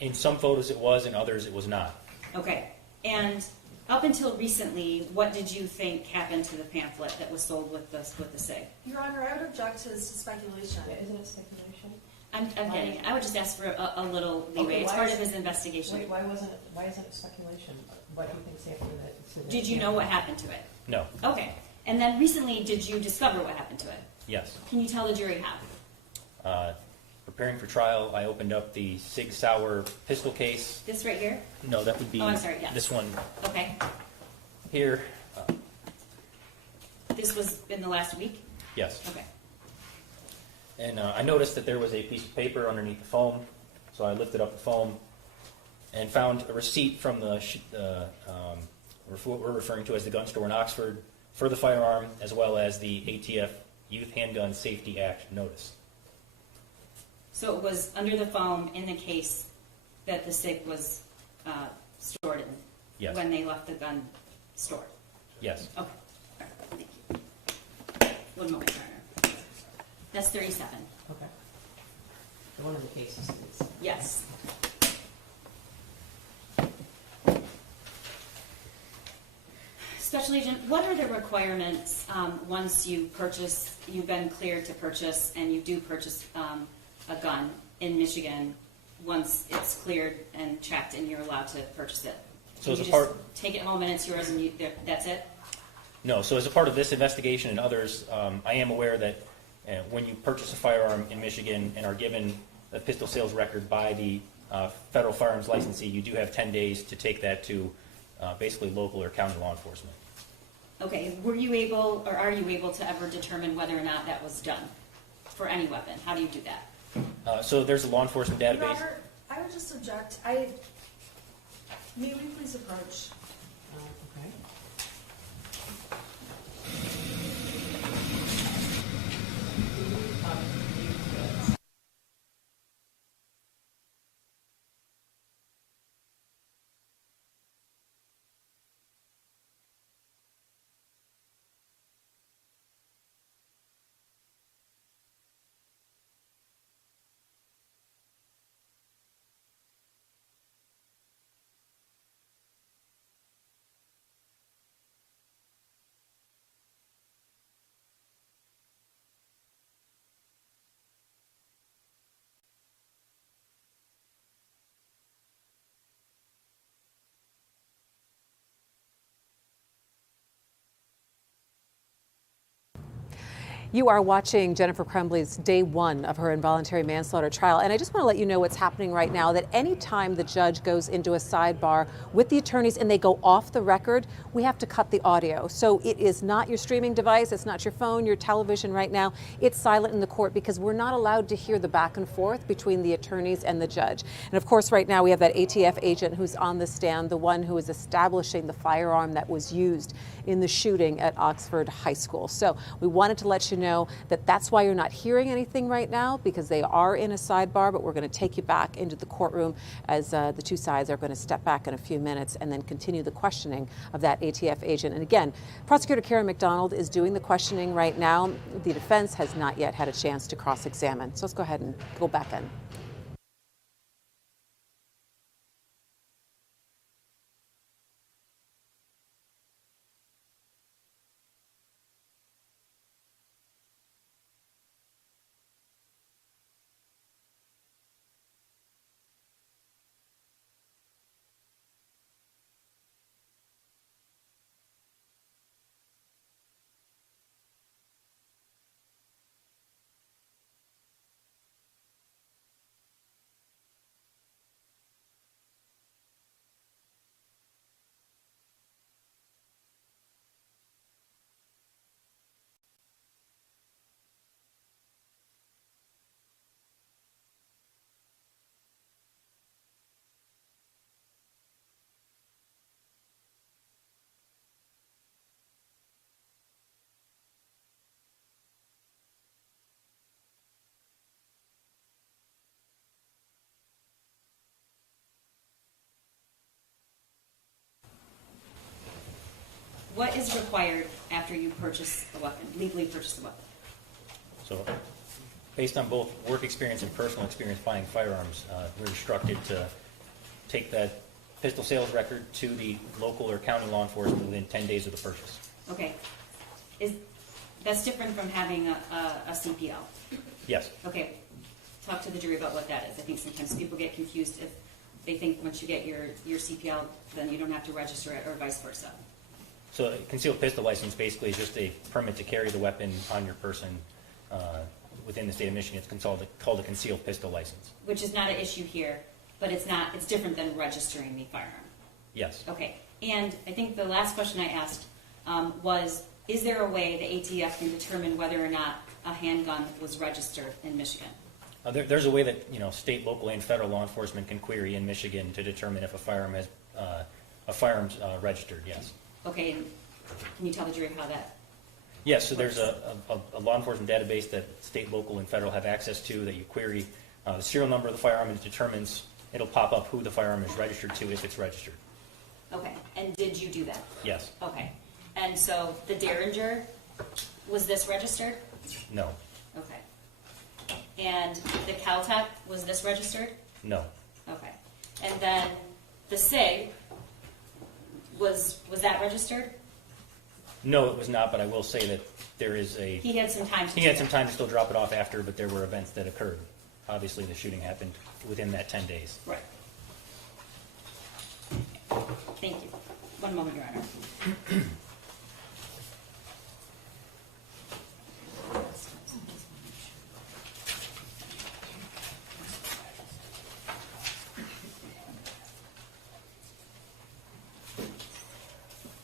In some photos it was, in others it was not. Okay. And up until recently, what did you think happened to the pamphlet that was sold with the SIG? Your Honor, I would object to speculation. Isn't it speculation? I'm getting it. I would just ask for a little leeway. Okay, It's why part is of his investigation. Wait, why isn't it speculation? What do you think's happened to that? Did you know what happened to it? No. Okay. And then recently, did you discover what happened to it? Yes. Can you tell the jury how? Preparing for trial, I opened up the Sig Sauer pistol case. This right here? No, that would be Oh, I'm sorry, yes. this one Okay. here. This was in the last week? Yes. Okay. And I noticed that there was a piece of paper underneath the foam, so I lifted up the foam and found a receipt from what we're referring to as the gun store in Oxford for the firearm, as well as the ATF Youth Handgun Safety Act notice. So it was under the foam in the case that the SIG was stored in? Yes. When they left the gun stored? Yes. Okay. All right. Thank you. One moment, Turner. That's 37. Okay. One of the cases is. Yes. Special Agent, what are the requirements once you've been cleared to purchase, and you do purchase a gun in Michigan, once it's cleared and checked and you're allowed to purchase it? So You as a just part, take it home and it's yours and that's it? no. So as a part of this investigation and others, I am aware that when you purchase a firearm in Michigan and are given a pistol sales record by the federal firearms licensee, you do have 10 days to take that to basically local or county law enforcement. Okay, were you able, or are you able to ever determine whether or not that was done for any weapon? How do you do that? So there's a law enforcement Your database. Honor, I would just object. May we please approach? Okay. You are watching Jennifer Crumbley's day one of her involuntary manslaughter trial. And I just want to let you know what's happening right now, that anytime the judge goes into a sidebar with the attorneys and they go off the record, we have to cut the audio. So it is not your streaming device, it's not your phone, your television right now. It's silent in the court because we're not allowed to hear the back and forth between the attorneys and the judge. And of course, right now we have that ATF agent who's on the stand, the one who is establishing the firearm that was used in the shooting at Oxford High School. So we wanted to let you know that that's why you're not hearing anything right now, because they are in a sidebar, but we're going to take you back into the courtroom as the two sides are going to step back in a few minutes and then continue the questioning of that ATF agent. And again, Prosecutor Karen McDonald is doing the questioning right now. The defense has not yet had a chance to cross-examine. So let's go ahead and go back in. What is required after you purchase a weapon, legally purchase a weapon? So based on both work experience and personal experience buying firearms, we're instructed to take that pistol sales record to the local or county law enforcement within 10 days of the purchase. Okay. That's different from having a CPL? Yes. Okay. Talk to the jury about what that is. I think sometimes people get confused if they think once you get your CPL, then you don't have to register it, or vice versa. So a concealed pistol license basically is just a permit to carry the weapon on your person within the state of Michigan. It's called a concealed pistol license. Which is not an issue here, but it's different than registering the firearm. Yes. Okay. And I think the last question I asked was, is there a way the ATF can determine whether or not a handgun was registered in Michigan? There's a way that state, local, and federal law enforcement can query in Michigan to determine if a firearm has firearm's registered. Yes. Okay. And can you tell the jury how that? Yes, so there's a law enforcement database that state, local, and federal have access to that you query the serial number of the firearm, and it determines, it'll pop up who the firearm is registered to if it's registered. Okay, and did you do that? Yes. Okay, and so the Derringer, was this registered? No. Okay. And the Caltech, was this registered? No. Okay. And then the SIG, was that registered? No, it was not, but I will say that there is a... He had some time to He do had some that. time to still drop it off after, but there were events that occurred. Obviously, the shooting happened within that 10 days. Right. Thank you. One moment, Your Honor.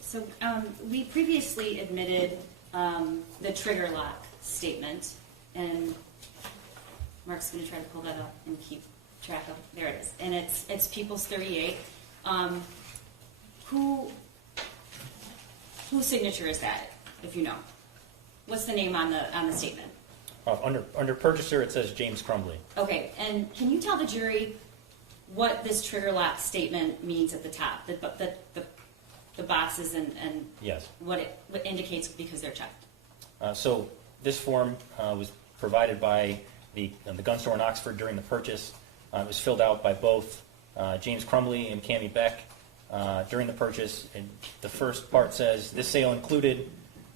So we previously admitted the trigger lock statement, and Mark's going to try to pull that up and keep track of. There it is, and it's People's 38. Whose signature is that? If you know, what's the name on the statement? Under purchaser, it says James Crumbley. Okay, and can you tell the jury what this trigger lock statement means at the top? The boxes and Yes. what it indicates because they're checked. So this form was provided by the gun store in Oxford during the purchase. It was filled out by both James Crumbley and Cammie Beck during the purchase. And the first part says, this sale included,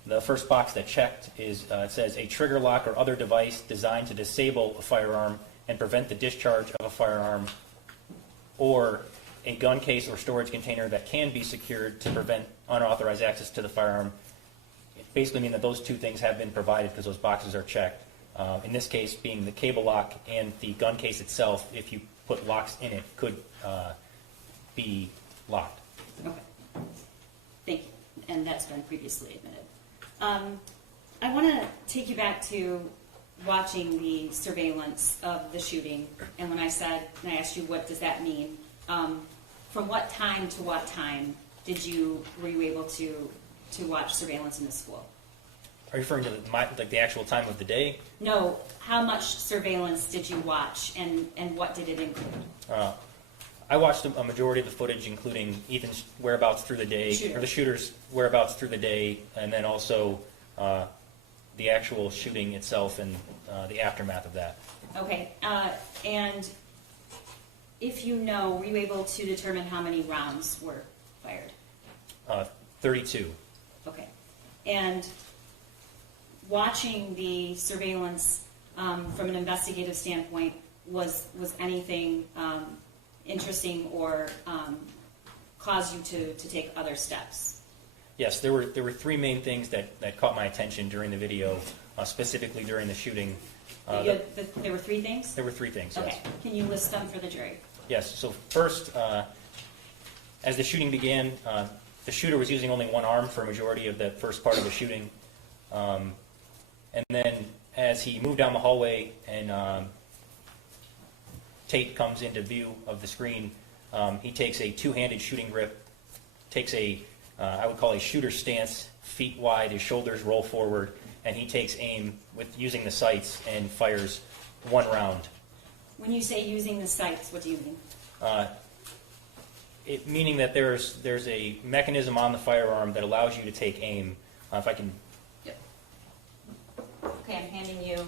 the first box that checked is, it says, a trigger lock or other device designed to disable a firearm and prevent the discharge of a firearm, or a gun case or storage container that can be secured to prevent unauthorized access to the firearm. It basically means that those two things have been provided because those boxes are checked. In this case, being the cable lock and the gun case itself, if you put locks in it, could be locked. Okay. Thank you. And that's been previously admitted. I want to take you back to watching the surveillance of the shooting. And when I asked you what does that mean, from what time to what time were you able to watch surveillance in the school? Are you referring to the actual time of the day? No, how much surveillance did you watch, and what did it include? I watched a majority of the footage, including Ethan's whereabouts through the day, or the shooter's whereabouts through the day, and then also the actual shooting itself and the aftermath of that. Okay, and if you know, were you able to determine how many rounds were fired? 32. Okay, and watching the surveillance from an investigative standpoint, was anything interesting or caused you to take other steps? Yes, there were three main things that caught my attention during the video, specifically during the shooting. There were three things? There were three things, Okay, yes. can you list them for the jury? Yes, so first, as the shooting began, the shooter was using only one arm for a majority of the first part of the shooting. And then as he moved down the hallway and Tate comes into view of the screen, he takes a two-handed shooting grip, takes I would call a shooter stance, feet wide, his shoulders roll forward, and he takes aim with using the sights and fires one round. When you say using the sights, what do you mean? Meaning that there's a mechanism on the firearm that allows you to take aim. If I can... Yep. Okay, I'm handing you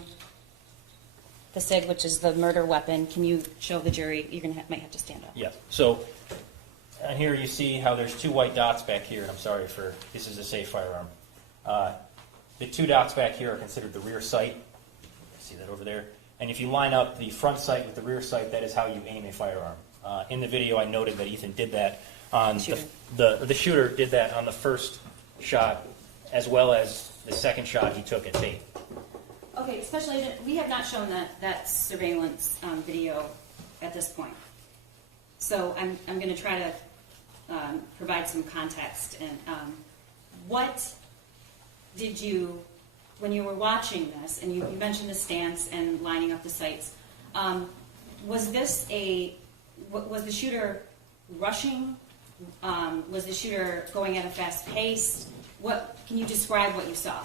the SIG, which is the murder weapon. Can you show the jury? You're might have to stand up. Yes. So here you see how there's two white dots back here. I'm sorry this is a safe firearm. The two dots back here are considered the rear sight. See that over there? And if you line up the front sight with the rear sight, that is how you aim a firearm. In the video, I noted that Ethan did that on the shooter did that on the first shot, as well as the second shot he took at Tate. Okay, Special Agent, we have not shown that surveillance video at this point. So I'm going to try to provide some context. And what did you, when you were watching this, and you mentioned the stance and lining up the sights, was the shooter rushing? Was the shooter going at a fast pace? Can you describe what you saw?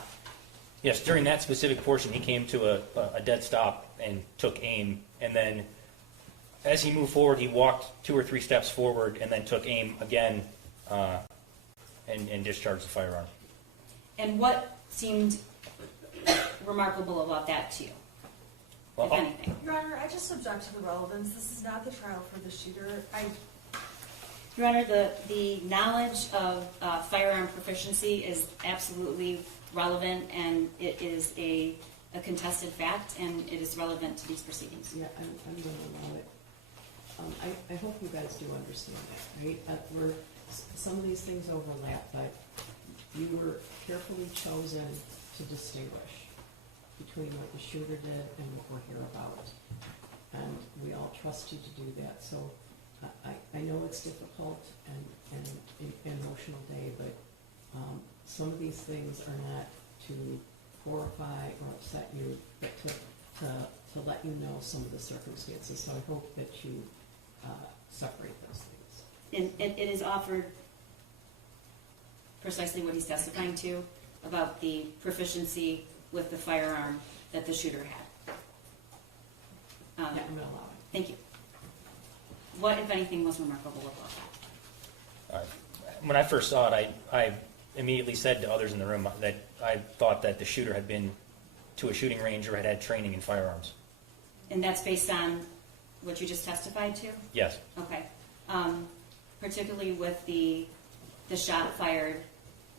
Yes, during that specific portion, he came to a dead stop and took aim, and then as he moved forward, he walked 2 or 3 steps forward and then took aim again and discharged the firearm. And what seemed remarkable about that to you, Well, if anything? Your Honor, I just object to the relevance. This is not the trial for the shooter. Your Honor, the knowledge of firearm proficiency is absolutely relevant, and it is a contested fact, and it is relevant to these proceedings. Yeah, I'm going to allow it. I hope you guys do understand that, right? Some of these things overlap, but you were carefully chosen to distinguish between what the shooter did and what we're here about. And we all trust you to do that. So I know it's difficult and an emotional day, but some of these things are not to horrify or upset you, but to let you know some of the circumstances. So I hope that you separate those things. And it is offered precisely what he's testifying to about the proficiency with the firearm that the shooter had. Yeah, I'm going to allow it. Thank you. What, if anything, was remarkable about that? When I first saw it, I immediately said to others in the room that I thought that the shooter had been to a shooting range or had had training in firearms. And that's based on what you just testified to? Yes. Okay. Particularly with the shot fired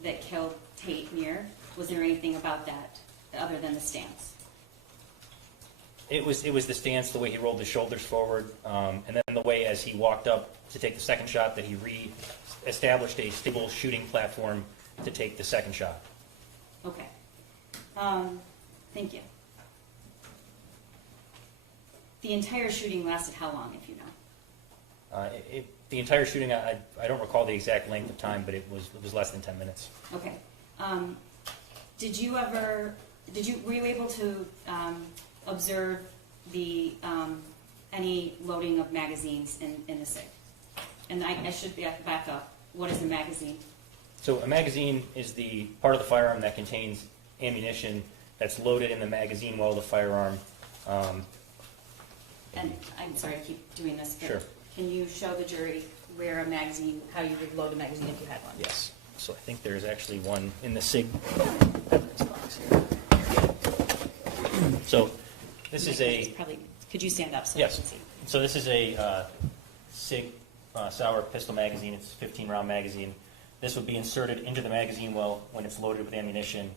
that killed Tate Muir, was there anything about that other than the stance? It was the stance, the way he rolled his shoulders forward, and then the way as he walked up to take the second shot that he re-established a stable shooting platform to take the second shot. Okay. Thank you. The entire shooting lasted how long, if you know? The entire shooting, I don't recall the exact length of time, but it was less than 10 minutes. Okay. Were you able to observe the any loading of magazines in the SIG? And I should back up. What is a magazine? So a magazine is the part of the firearm that contains ammunition that's loaded in the magazine well of the firearm. And I'm sorry to keep doing this, but Sure. Can you show the jury where a magazine, how you would load a magazine if you had one? Yes. So I think there's actually one in the SIG. So this is a... Could you stand up so Yes. I can see? So this is a SIG Sauer pistol magazine. It's a 15-round magazine. This would be inserted into the magazine well when it's loaded with ammunition.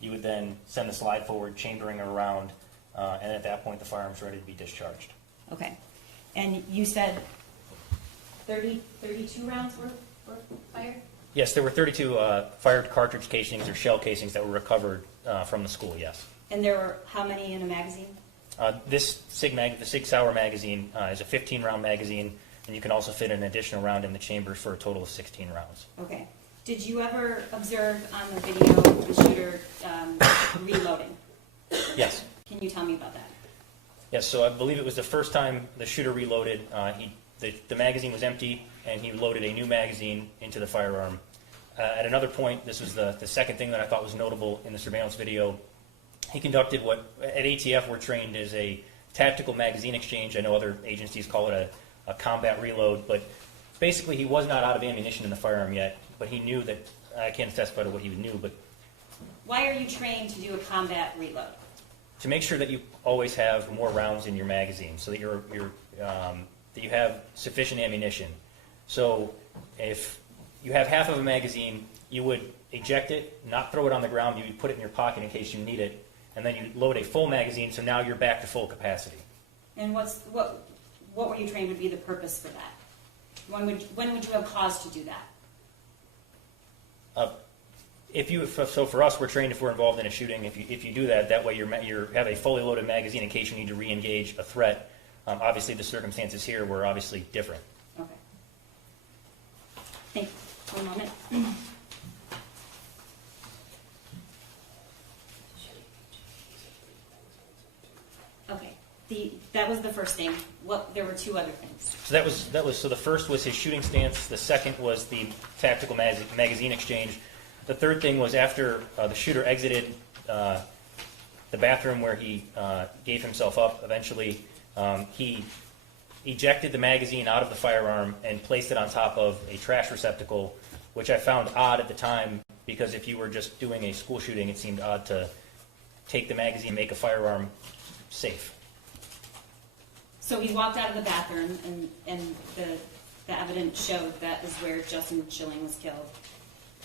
You would then send the slide forward, chambering it around, and at that point the firearm's ready to be discharged. Okay. And you said 32 rounds were fired? Yes, there were 32 fired cartridge casings or shell casings that were recovered from the school, yes. And there were how many in a magazine? The SIG Sauer magazine is a 15-round magazine, and you can also fit an additional round in the chamber for a total of 16 rounds. Okay. Did you ever observe on the video the shooter reloading? Yes. Can you tell me about that? Yes, so I believe it was the first time the shooter reloaded. The magazine was empty, and he loaded a new magazine into the firearm. At another point, this was the second thing that I thought was notable in the surveillance video, he conducted what at ATF we're trained as a tactical magazine exchange. I know other agencies call it a combat reload, but basically he was not out of ammunition in the firearm yet, but he knew that, I can't testify to what he knew, but... Why are you trained to do a combat reload? To make sure that you always have more rounds in your magazine, so that that you have sufficient ammunition. So if you have half of a magazine, you would eject it, not throw it on the ground, you would put it in your pocket in case you need it, and then you load a full magazine, so now you're back to full capacity. And what were you trained would be the purpose for that? When would you have cause to do that? So for us, we're trained if we're involved in a shooting. If you do that way you have a fully loaded magazine in case you need to re-engage a threat. Obviously, the circumstances here were obviously different. Okay. Thank you. One moment. Okay. That was the first thing. There were two other things. So the first was his shooting stance. The second was the tactical magazine exchange. The third thing was after the shooter exited the bathroom where he gave himself up. Eventually, he ejected the magazine out of the firearm and placed it on top of a trash receptacle, which I found odd at the time, because if you were just doing a school shooting, it seemed odd to take the magazine and make a firearm safe. So he walked out of the bathroom, and the evidence showed that is where Justin Schilling was killed.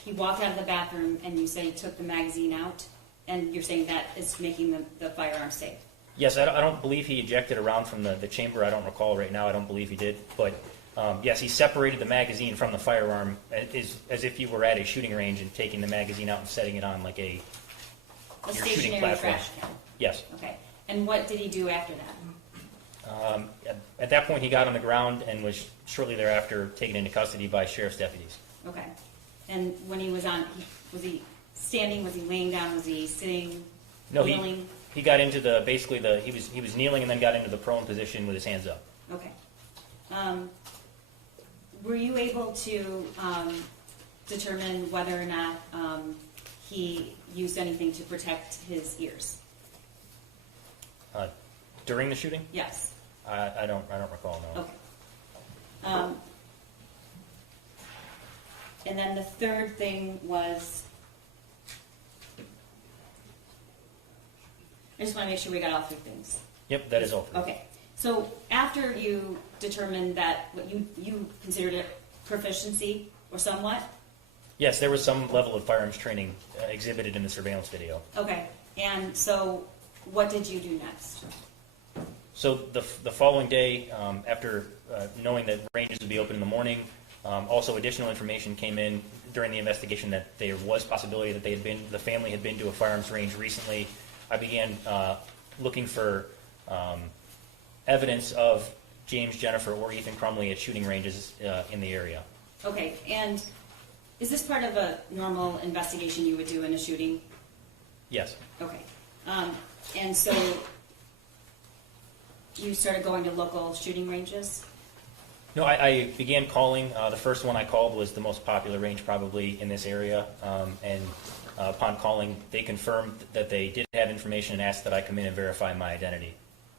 He walked out of the bathroom, and you say he took the magazine out, and you're saying that is making the firearm safe. Yes, I don't believe he ejected around from the chamber. I don't recall right now. I don't believe he did. But yes, he separated the magazine from the firearm as if you were at a shooting range and taking the magazine out and setting it on like your shooting stationary platform. trash can. Yes. Okay. And what did he do after that? At that point, he got on the ground and was shortly thereafter taken into custody by sheriff's deputies. Okay. And when he was was he standing? Was he laying down? Was he sitting? No, kneeling? he got into he was kneeling and then got into the prone position with his hands up. Okay. Were you able to determine whether or not he used anything to protect his ears? During the shooting? Yes. I don't recall, no. Okay. And then the third thing was, I just want to make sure we got all three things. Yep, that is all. Okay. So after you determined that what you considered it proficiency or somewhat? Yes, there was some level of firearms training exhibited in the surveillance video. Okay. And so what did you do next? So the following day, after knowing that ranges would be open in the morning, also additional information came in during the investigation that there was possibility that the family had been to a firearms range recently. I began looking for evidence of James, Jennifer, or Ethan Crumbley at shooting ranges in the area. Okay. And is this part of a normal investigation you would do in a shooting? Yes. Okay. And so you started going to local shooting ranges? No, I began calling. The first one I called was the most popular range probably in this area. And upon calling, they confirmed that they did have information and asked that I come in and verify my identity.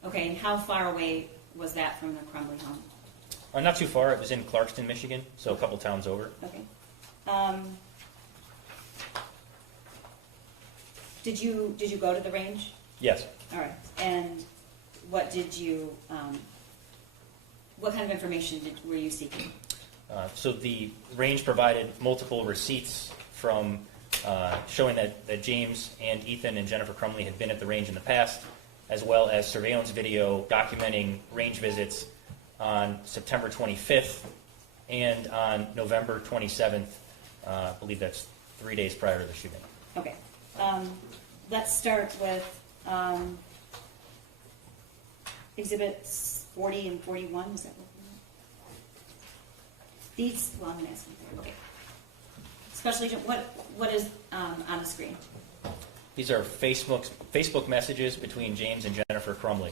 Okay, and how far away was that from the Crumbley home? Not too far. It was in Clarkston, Michigan, so a couple towns over. Okay. Did you go to the range? Yes. All right. And what did you? What kind of information were you seeking? So the range provided multiple receipts from showing that James and Ethan and Jennifer Crumbley had been at the range in the past, as well as surveillance video documenting range visits on September 25th and on November 27th. I believe that's 3 days prior to the shooting. Okay. Let's start with exhibits 40 and 41. Is that what? These. Well, I'm asking. Okay. Special Agent, what is on the screen? These are Facebook messages between James and Jennifer Crumbley.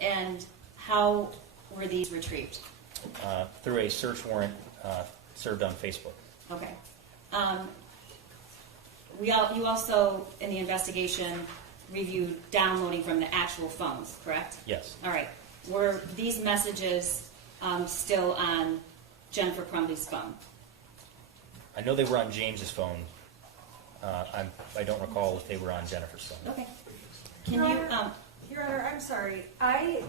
And how were these retrieved? Through a search warrant served on Facebook. Okay. You also, in the investigation, reviewed downloading from the actual phones, correct? Yes. All right. Were these messages still on Jennifer Crumbley's phone? I know they were on James's phone. I don't recall if they were on Jennifer's phone. Okay. Can Your you? Honor, Your Honor, I'm sorry. I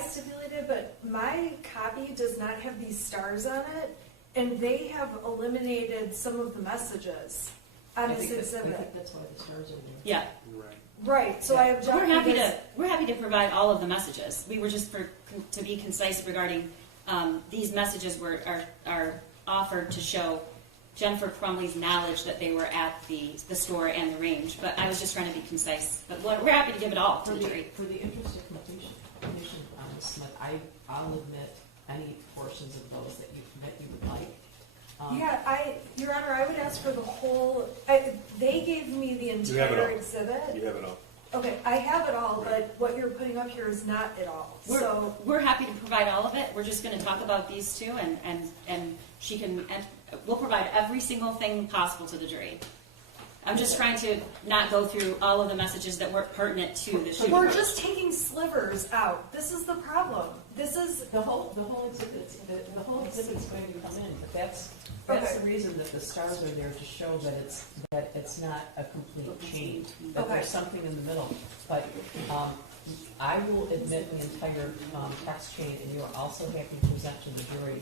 stipulated, but my copy does not have these stars on it, and they have eliminated some of the messages on this I exhibit. think that's why the stars are there. Yeah. Right. So I object. We're happy to provide all of the messages. We were just to be concise regarding these messages are offered to show Jennifer Crumbley's knowledge that they were at the store and the range. But I was just trying to be concise. But we're happy to give it all to the jury. For the interest of completion, Ms. Smith, I'll admit any portions of those that you would like. Your Honor, I would ask for the whole. They gave me the entire exhibit. You have it all. Okay, I have it all, but what you're putting up here is not it all. We're happy to provide all of it. We're just going to talk about these two, and she can. And we'll provide every single thing possible to the jury. I'm just trying to not go through all of the messages that weren't pertinent to the shooting. We're just taking slivers out. This is the problem. This is The whole exhibit's going to come in, but that's Okay. the reason that the stars are there, to show that it's not a complete chain, that Okay. there's something in the middle. But I will admit the entire text chain, and you are also happy to present to the jury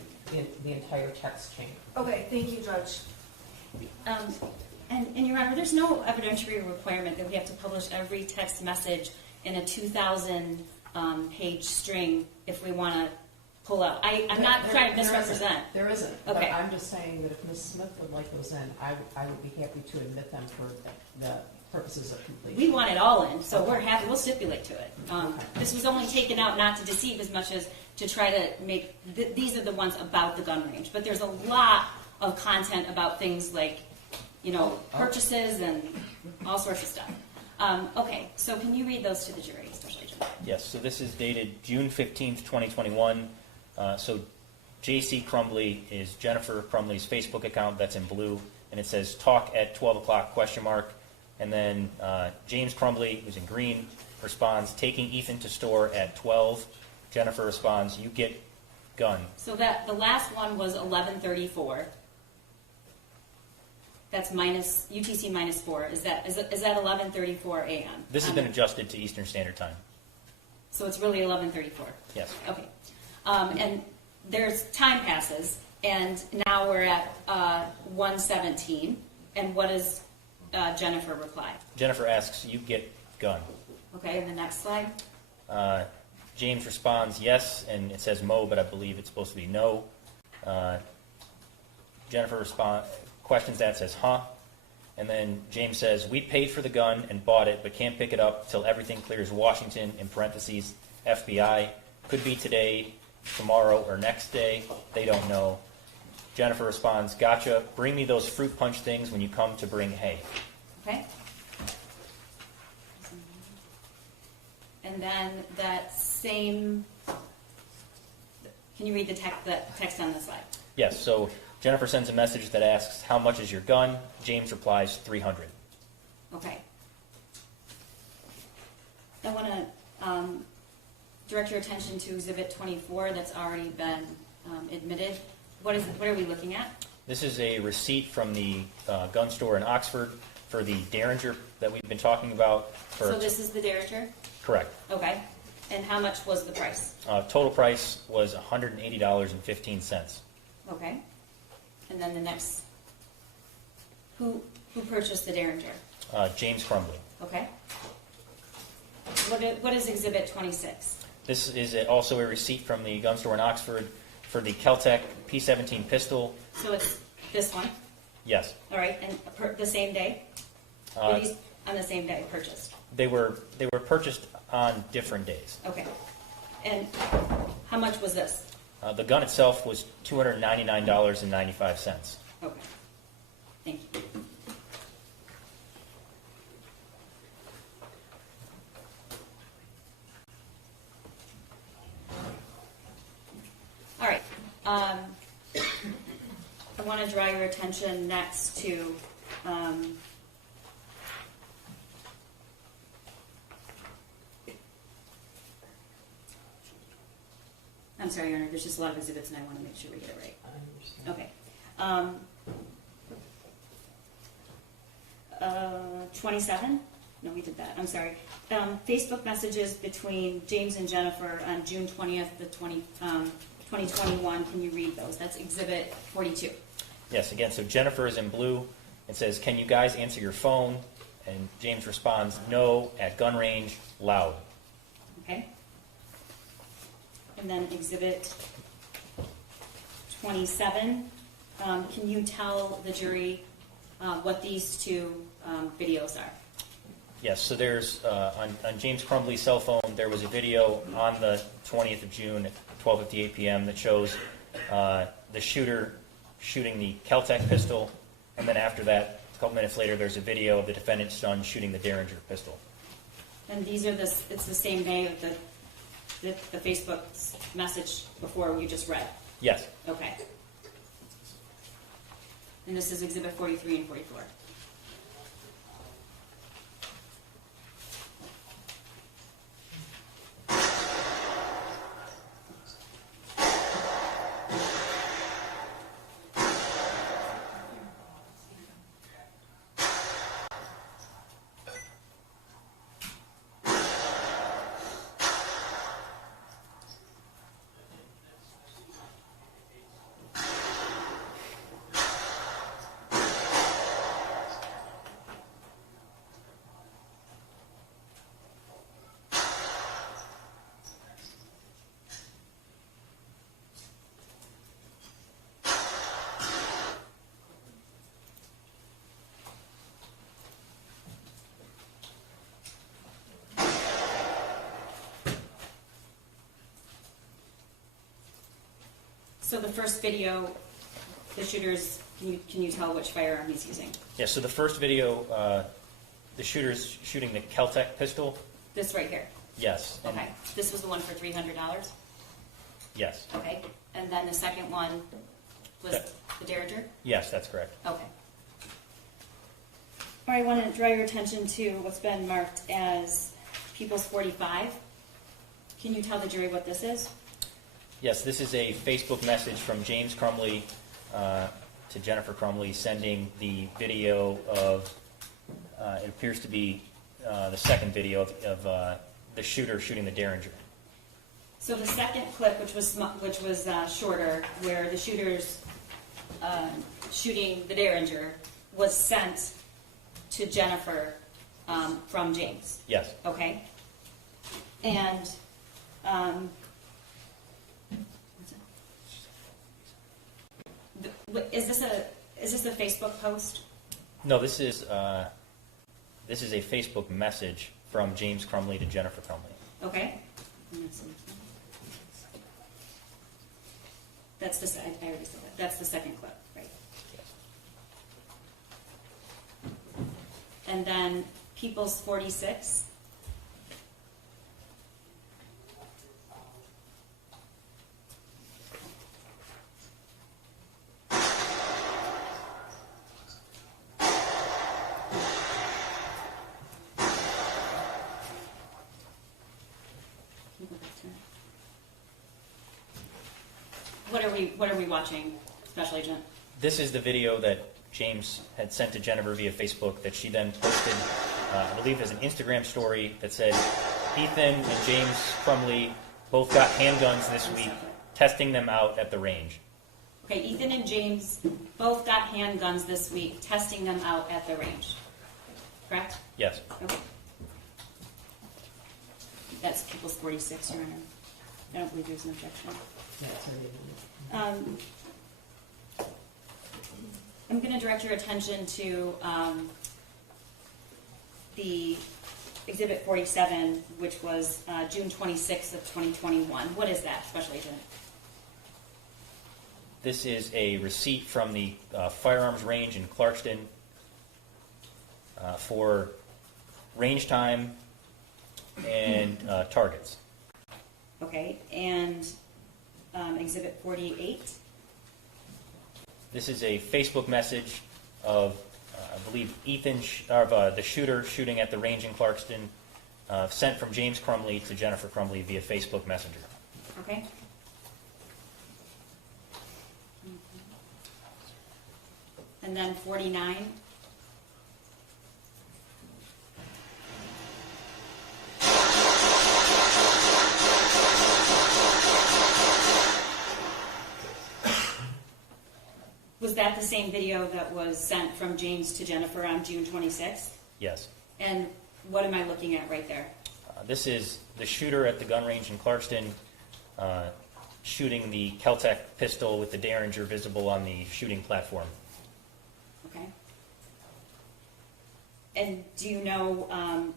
the entire text chain. okay. Thank you, Judge. And Your Honor, there's no evidentiary requirement that we have to publish every text message in a 2,000 page string if we want to pull out. I'm not trying to misrepresent. There isn't. Okay. But I'm just saying that if Ms. Smith would like those in, I would be happy to admit them for the purposes of completion. We want it all in, so we're happy, we'll stipulate to it. Okay. This was only taken out not to deceive as much as to try to make, these are the ones about the gun range. But there's a lot of content about things like, purchases and all sorts of stuff. Okay, so can you read those to the jury, Special Agent? Yes, so this is dated June 15th, 2021. So J.C. Crumbley is Jennifer Crumbley's Facebook account, that's in blue, and it says talk at 12 o'clock ? And then James Crumbley, who's in green, responds, taking Ethan to store at 12. Jennifer responds, you get gun. So that, the last one was 11:34. That's minus, UTC minus 4. Is that 11:34 a.m.? This has been adjusted to Eastern Standard Time. So it's really 11:34. Yes. Okay. And there's time passes, and now we're at 1:17. And what does Jennifer reply? Jennifer asks, you get gun. Okay, and the next slide. James responds, yes, and it says mo, but I believe it's supposed to be no. Jennifer questions that, says, huh? And then James says, we paid for the gun and bought it, but can't pick it up till everything clears Washington, in parentheses, FBI. Could be today, tomorrow, or next day. They don't know. Jennifer responds, gotcha. Bring me those fruit punch things when you come to bring hay. Okay. And then that same, can you read the text on the slide? Yes, so Jennifer sends a message that asks, how much is your gun? James replies, $300. Okay. I want to direct your attention to Exhibit 24 that's already been admitted. What are we looking at? This is a receipt from the gun store in Oxford for the Derringer that we've been talking about. So this is the Derringer? Correct. Okay. And how much was the price? Total price was $180.15. Okay. And then the next, who purchased the Derringer? James Crumbley. Okay. What is Exhibit 26? This is also a receipt from the gun store in Oxford for the Keltec P17 pistol. So it's this one? Yes. All right, and the same day? Were these on the same day purchased? They were purchased on different days. Okay. And how much was this? The gun itself was $299.95. Okay. Thank you. All right. I want to draw your attention next to I'm sorry, Your Honor, there's just a lot of exhibits and I want to make sure we get it right. I understand. Okay. 27? No, we did that. I'm sorry. Facebook messages between James and Jennifer on June 20th, 2021. Can you read those? That's Exhibit 42. Yes, again, so Jennifer is in blue. It says, can you guys answer your phone? And James responds, no, at gun range, loud. Okay. And then Exhibit 27. Can you tell the jury what these two videos are? Yes, so there's, on James Crumbley's cell phone, there was a video on the 20th of June at 12:58 p.m. that shows the shooter shooting the Keltec pistol, and then after that, a couple minutes later, there's a video of the defendant's son shooting the Derringer pistol. And these are it's the same day of the Facebook message before we just read? Yes. Okay. And this is Exhibit 43 and 44. So the first video, the shooters, can you tell which firearm he's using? Yeah, so the first video, the shooter's shooting the Kel-Tec pistol. This right here? Yes. And Okay. This was the one for $300? yes. Okay. And then the second one was the Derringer? Yes, that's correct. Okay. All right, I want to draw your attention to what's been marked as People's 45. Can you tell the jury what this is? Yes, this is a Facebook message from James Crumbley to Jennifer Crumbley, sending the video of, it appears to be the second video of the shooter shooting the Derringer. So the second clip, which was shorter, where the shooter's shooting the Derringer, was sent to Jennifer from James. Yes. Okay. And is this a Facebook post? No, this is a Facebook message from James Crumbley to Jennifer Crumbley. Okay. That's the I already said that. That's the second clip, right? And then People's 46. What are we watching, Special Agent? This is the video that James had sent to Jennifer via Facebook that she then posted, I believe, as an Instagram story that said, Ethan and James Crumbley both got handguns this week, testing them out at the range. Okay, Ethan and James both got handguns this week, testing them out at the range. Correct? Yes. Okay. That's People's 46, Your Honor. I don't believe there's an objection. That's already done. I'm going to direct your attention to the Exhibit 47, which was June 26th of 2021. What is that, Special Agent? This is a receipt from the firearms range in Clarkston for range time and targets. Okay, and Exhibit 48. This is a Facebook message of, I believe, the shooter shooting at the range in Clarkston, sent from James Crumbley to Jennifer Crumbley via Facebook Messenger. Okay. And then 49. Was that the same video that was sent from James to Jennifer on June 26th? Yes. And what am I looking at right there? This is the shooter at the gun range in Clarkston shooting the Kel-Tec pistol with the Derringer visible on the shooting platform. Okay. And do you know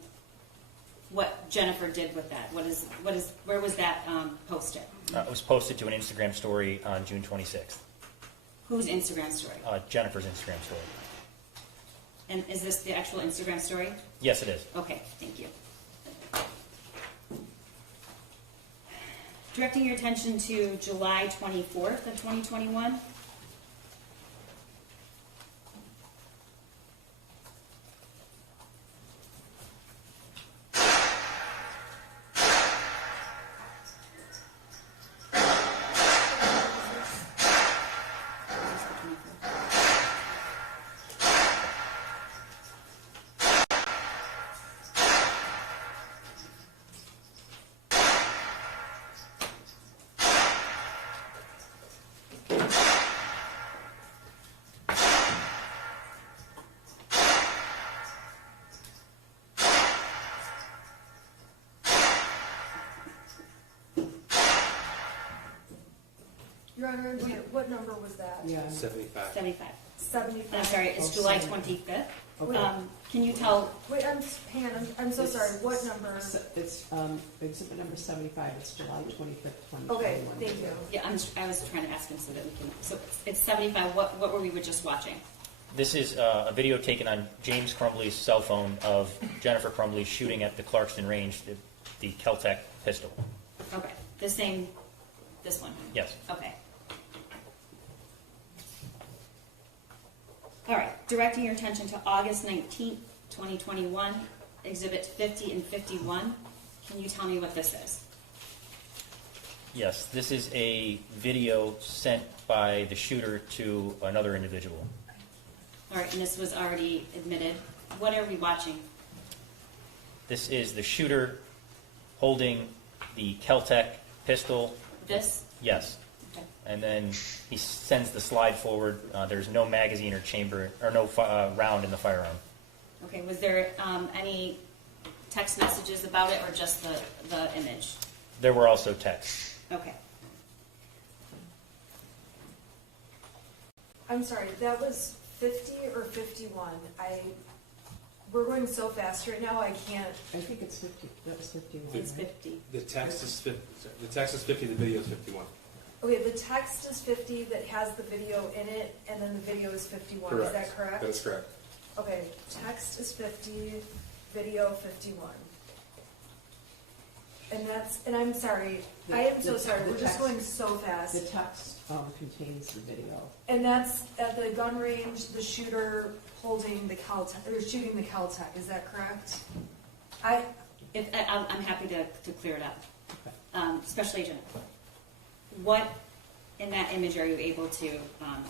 what Jennifer did with that? Where was that posted? It was posted to an Instagram story on June 26th. Whose Instagram story? Jennifer's Instagram story. And is this the actual Instagram story? Yes, it is. Okay, thank you. Directing your attention to July 24th of 2021. Your Honor, what number was that? Yeah. 75. 75. 75. I'm sorry, it's Oh, July sorry. 25th. Okay. Can you tell, Wait, hang on, I'm so sorry, what number? It's, exhibit number 75, it's July 25th, 2021. Okay, thank you. yeah, I was trying to ask him so that we can, so it's 75, what were we just watching? This is a video taken on James Crumbley's cell phone of Jennifer Crumbley shooting at the Clarkston range, the Kel-Tec pistol. Okay, this one? Yes. Okay. All right, directing your attention to August 19th, 2021, exhibit 50 and 51. Can you tell me what this is? Yes, this is a video sent by the shooter to another individual. All right, and this was already admitted. What are we watching? This is the shooter holding the Kel-Tec pistol. This? Yes. Okay. And then he sends the slide forward. There's no magazine or chamber, or no round in the firearm. Okay, was there any text messages about it or just the image? There were also texts. Okay. I'm sorry, that was 50 or 51? We're going so fast right now, I can't. I think it's 50, that was 51. It's right? 50. The text is 50, the video is 51. Okay, the text is 50 that has the video in it, and then the video is 51, is that correct? That is correct. Okay, text is 50, video 51. And I'm sorry, I am so sorry, we're just going so The fast. text contains the video. And that's at the gun range, the shooter holding the Kel-Tec, or shooting the Kel-Tec, is that correct? I'm happy to clear it up. Okay. Special Agent, what in that image are you able to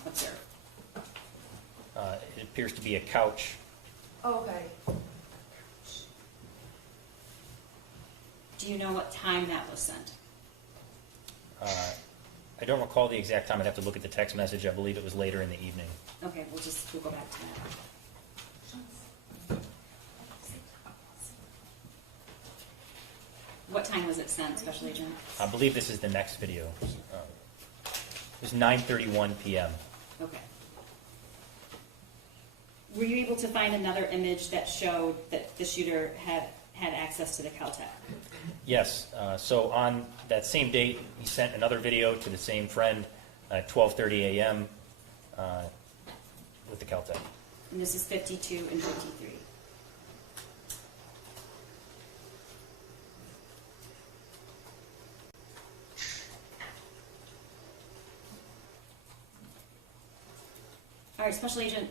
observe? It appears to be a couch. Oh, okay. Do you know what time that was sent? I don't recall the exact time. I'd have to look at the text message. I believe it was later in the evening. Okay, we'll go back to that. What time was it sent, Special Agent? I believe this is the next video. It was 9:31 p.m. Okay. Were you able to find another image that showed that the shooter had access to the Kel-Tec? Yes. So on that same date, he sent another video to the same friend at 12:30 a.m. With the Kel-Tec. And this is 52 and 53. All right, Special Agent,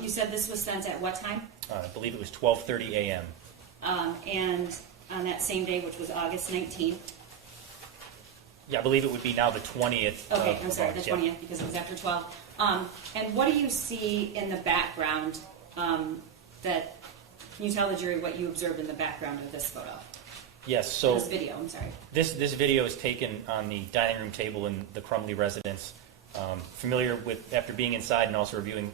you said this was sent at what time? I believe it was 12:30 a.m. And on that same day, which was August 19th. Yeah, I believe it would be now the 20th. Okay, of I'm sorry, the August, yeah. 20th, because it was after 12. And what do you see in the background that, can you tell the jury what you observed in the background of this photo? Yes, so This video, I'm sorry. this video is taken on the dining room table in the Crumbley residence. Familiar with, after being inside and also reviewing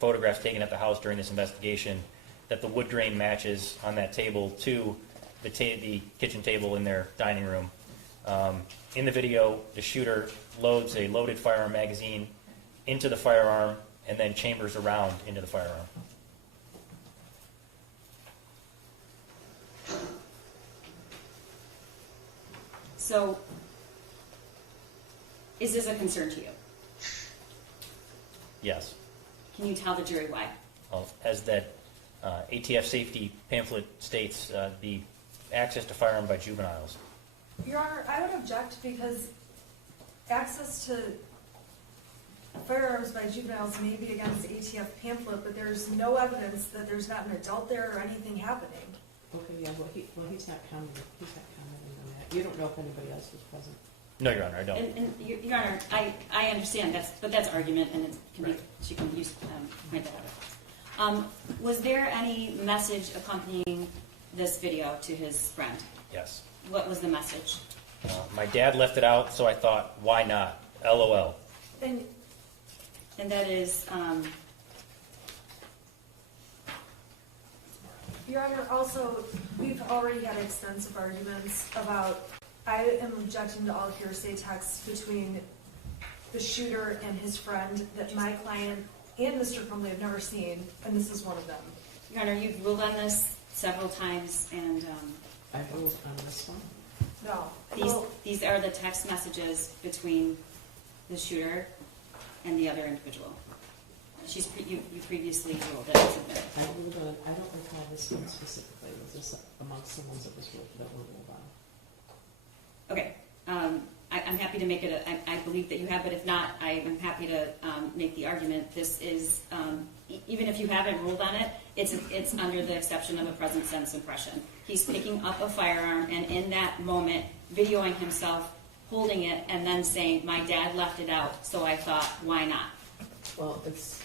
photographs taken at the house during this investigation, that the wood grain matches on that table to the kitchen table in their dining room. In the video, the shooter loads a loaded firearm magazine into the firearm and then chambers around into the firearm. So, is this a concern to you? Yes. Can you tell the jury why? As that ATF safety pamphlet states, the access to firearm by juveniles. Your Honor, I would object because access to firearms by juveniles may be against the ATF pamphlet, but there's no evidence that there's not an adult there or anything happening. Okay, yeah, he's not commenting on that. You don't know if anybody else was present. No, Your Honor, I don't. And Your Honor, I understand, but that's argument, and it can be, she can use, point that out. Was there any message accompanying this video to his friend? Yes. What was the message? My dad left it out, so I thought, why not? LOL. And And that is, Your Honor, also, we've already had extensive arguments about, I am objecting to all hearsay texts between the shooter and his friend that my client and Mr. Crumbley have never seen, and this is one of them. Your Honor, you've ruled on this several times, and I vote on this one. No. these are the text messages between the shooter and the other individual. You previously ruled that it's admitted. I ruled on, I don't recall this one specifically. Was this amongst the ones that was ruled, that were ruled on? Okay, I'm happy to make it, I believe that you have, but if not, I'm happy to make the argument. This is, even if you haven't ruled on it, it's under the exception of a present sense impression. He's picking up a firearm, and in that moment, videoing himself holding it, and then saying, my dad left it out, so I thought, why not? Well, it's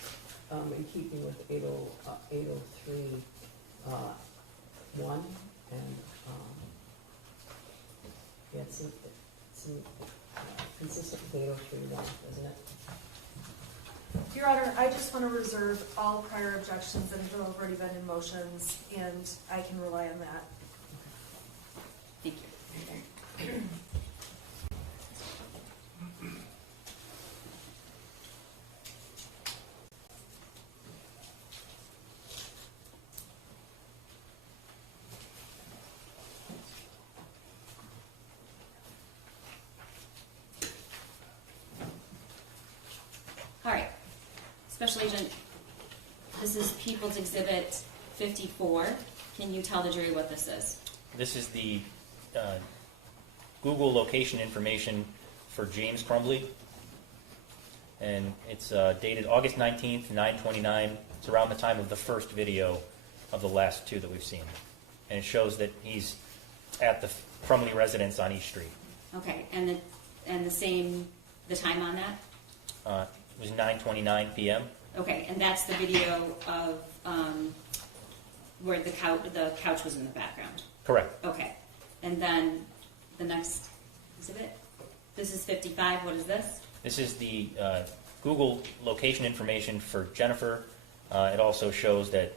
in keeping with 803 1, and yeah, it's consistent with 803 1, isn't it? Your Honor, I just want to reserve all prior objections that have already been in motions, and I can rely on that. Thank you. All right, Special Agent, this is People's Exhibit 54. Can you tell the jury what this is? This is the Google location information for James Crumbley, and it's dated August 19th, 9/29. It's around the time of the first video of the last two that we've seen, and it shows that he's at the Crumbley residence on East Street. Okay, and the time on that? It was 9:29 p.m. Okay, and that's the video of where the couch was in the background. Correct. Okay, and then the next exhibit. This is 55. What is this? This is the Google location information for Jennifer. It also shows that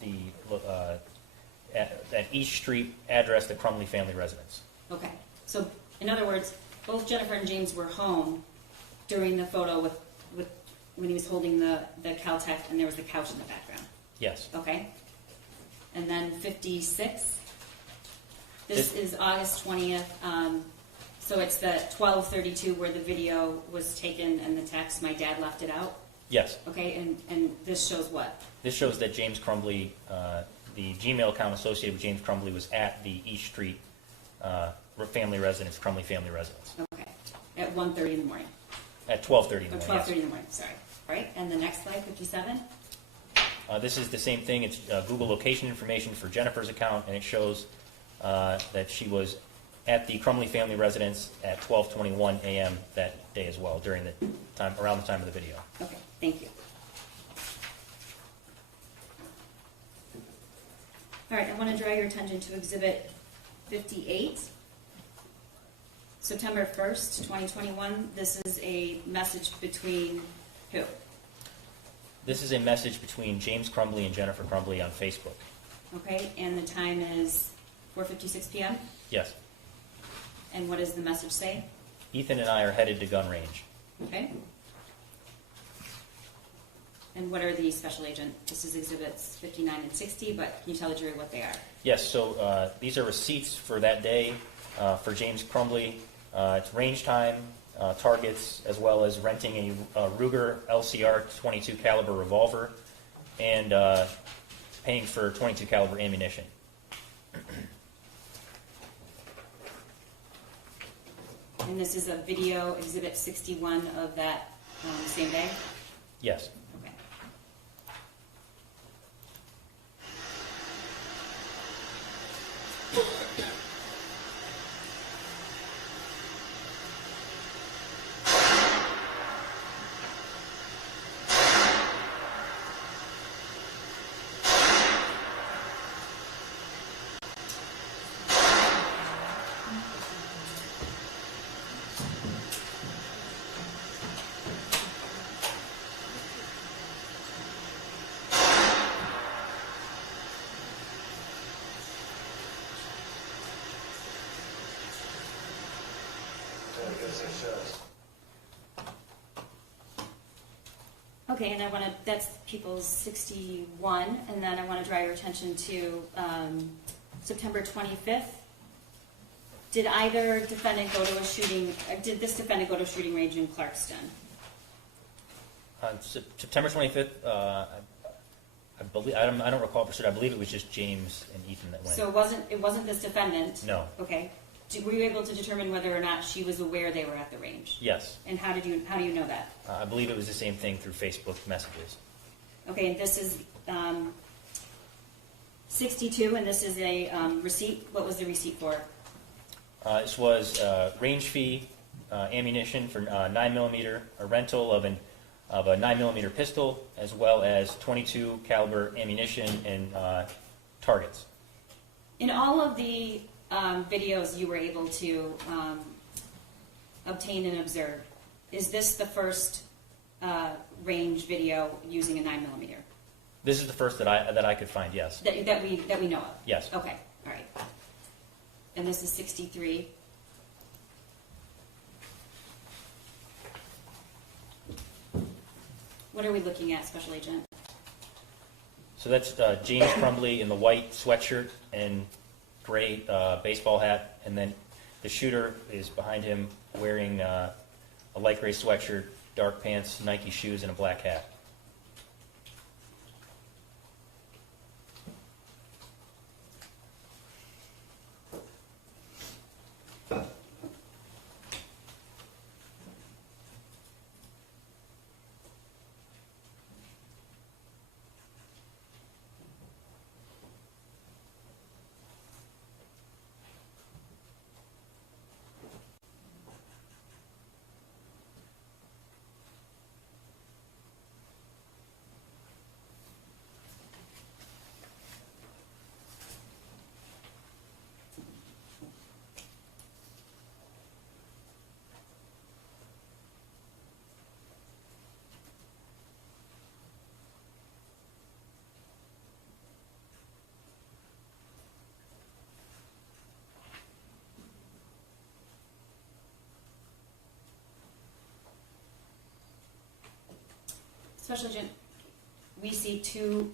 the at East Street address, the Crumbley family residence. Okay, so in other words, both Jennifer and James were home during the photo with when he was holding the Caltech, and there was the couch in the background. Yes. Okay, and then 56. This is August 20th. So it's the 12:32 where the video was taken and the text, my dad left it out. Yes. Okay, and this shows what? This shows that James Crumbley, the Gmail account associated with James Crumbley, was at the East Street family residence, Crumbley family residence. Okay, at 1:30 in the morning. At 12:30 in the Or morning. 12:30 in the morning, sorry. Right, and the next slide, 57? This is the same thing. It's Google location information for Jennifer's account, and it shows that she was at the Crumbley family residence at 12:21 a.m. that day as well, during the time, around the time of the video. Okay, thank you. All right, I want to draw your attention to Exhibit 58. September 1st, 2021. This is a message between who? This is a message between James Crumbley and Jennifer Crumbley on Facebook. Okay, and the time is 4:56 p.m.? Yes. And what does the message say? Ethan and I are headed to gun range. Okay. And what are the Special Agent? This is Exhibits 59 and 60, but can you tell the jury what they are? Yes, so these are receipts for that day for James Crumbley. It's range time, targets, as well as renting a Ruger LCR 22 caliber revolver and paying for 22 caliber ammunition. And this is a video, Exhibit 61 of that same day? Yes. Okay. Okay, and I want to, that's People's 61, and then I want to draw your attention to September 25th. Did either defendant go to a shooting, did this defendant go to a shooting range in Clarkston? On September 25th, I believe, I don't recall for certain, I believe it was just James and Ethan that went. So it wasn't this defendant? No. Okay. Were you able to determine whether or not she was aware they were at the range? Yes. And how do you know that? I believe it was the same thing through Facebook messages. Okay, and this is 62, and this is a receipt. What was the receipt for? This was range fee, ammunition for 9mm, a rental of a 9mm pistol, as well as .22 caliber ammunition and targets. In all of the videos you were able to obtain and observe, is this the first range video using a 9mm? This is the first that I could find. Yes. That we know of. Yes. Okay. All right. And this is 63. What are we looking at, Special Agent? So that's James Crumbley in the white sweatshirt and gray baseball hat, and then the shooter is behind him wearing a light gray sweatshirt, dark pants, Nike shoes, and a black hat. Special Agent, we see two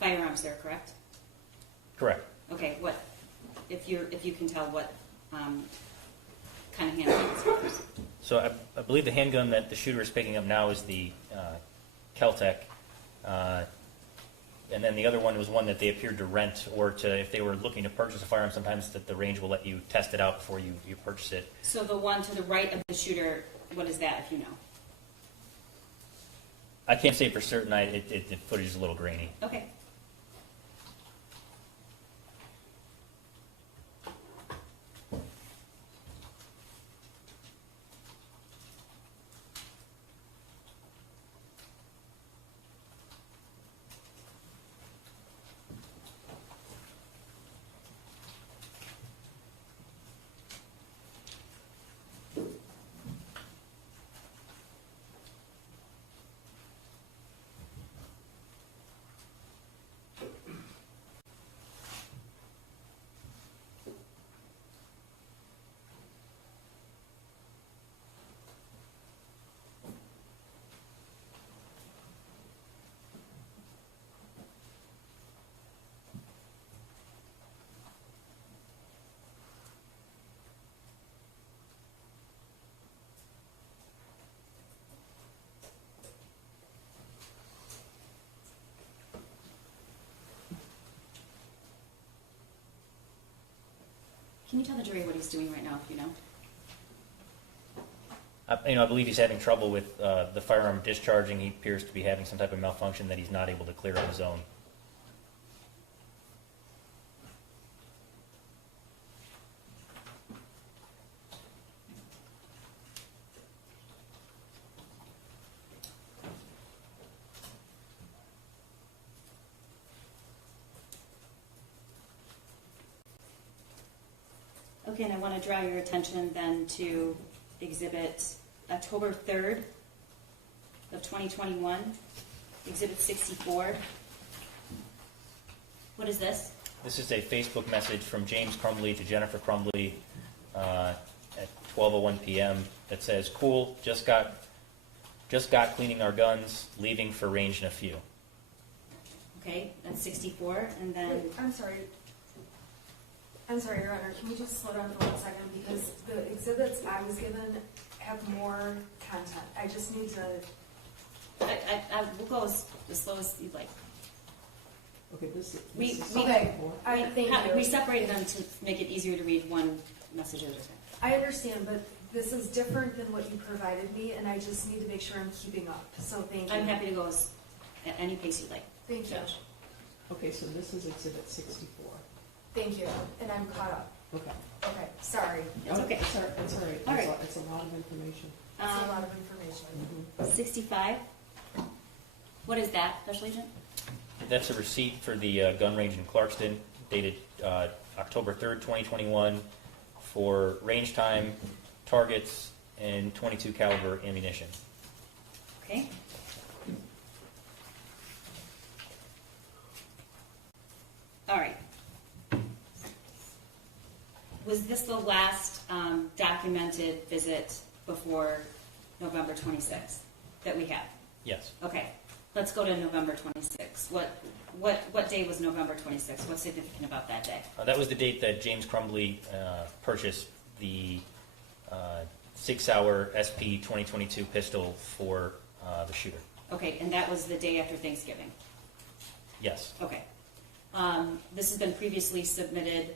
firearms there, correct? Correct. Okay. What, if you can tell, what kind of handgun it's for? So I believe the handgun that the shooter is picking up now is the Keltec, and then the other one was one that they appeared to rent, or to, if they were looking to purchase a firearm, sometimes that the range will let you test it out before you purchase it. So the one to the right of the shooter, what is that, if you know? I can't say for certain. The footage is a little grainy. Okay. Can you tell the jury what he's doing right now, if you know? I believe he's having trouble with the firearm discharging. He appears to be having some type of malfunction that he's not able to clear on his own. Okay, and I want to draw your attention then to Exhibit October 3rd of 2021, Exhibit 64. What is this? This is a Facebook message from James Crumbley to Jennifer Crumbley at 12:01 p.m. that says, "Cool, just got just got cleaning our guns, leaving for range in a few. Okay, that's 64, and then, Wait, I'm sorry, Your Honor, can we just slow down for 1 second, because the exhibits I was given have more content. I just need to, we'll go as slow as you'd like. Okay, this is. We- this is we- okay, more. We separated them to make it easier to read one message at a time. I understand, but this is different than what you provided me, and I just need to make sure I'm keeping up, so thank you. I'm happy to go at any pace you'd like. Thank you, Judge. Okay, so this is exhibit 64. thank you, and I'm caught up. Okay. Okay, sorry, It's okay. It's all right, it's all right. All right. It's a lot of information. that's a lot of information. Mhm. 65. What is that, Special Agent? That's a receipt for the gun range in Clarkston, dated October 3rd, 2021, for range time, targets, and .22 caliber ammunition. Okay. All right. Was this the last documented visit before November 26th that we have? Yes. Okay, let's go to November 26th. What day was November 26th? What's significant about that day? That was the date that James Crumbley purchased the 6-hour SP 2022 pistol for the shooter. Okay, and that was the day after Thanksgiving. Yes. Okay. This has been previously admitted.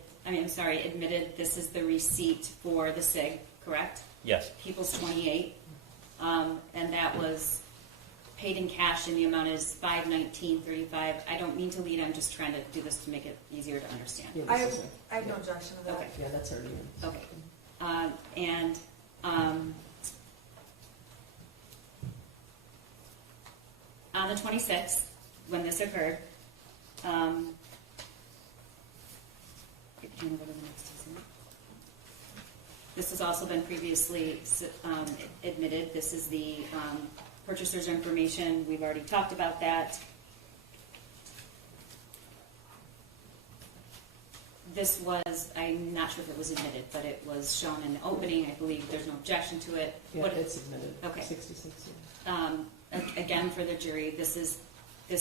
This is the receipt for the SIG, correct? Yes. People's 28. And that was paid in cash, and the amount is $519.35. I don't mean to lead, I'm just trying to do this to make it easier to understand. Yeah, I this have, is I have no objection to that. Okay. yeah, that's already in. Okay. And on the 26th, when this occurred, this has also been previously admitted. This is the purchaser's information. We've already talked about that. This was, I'm not sure if it was admitted, but it was shown in the opening. I believe there's no objection to it. Yeah, What- it's submitted. Okay. 66, yeah. Again, for the jury, this is the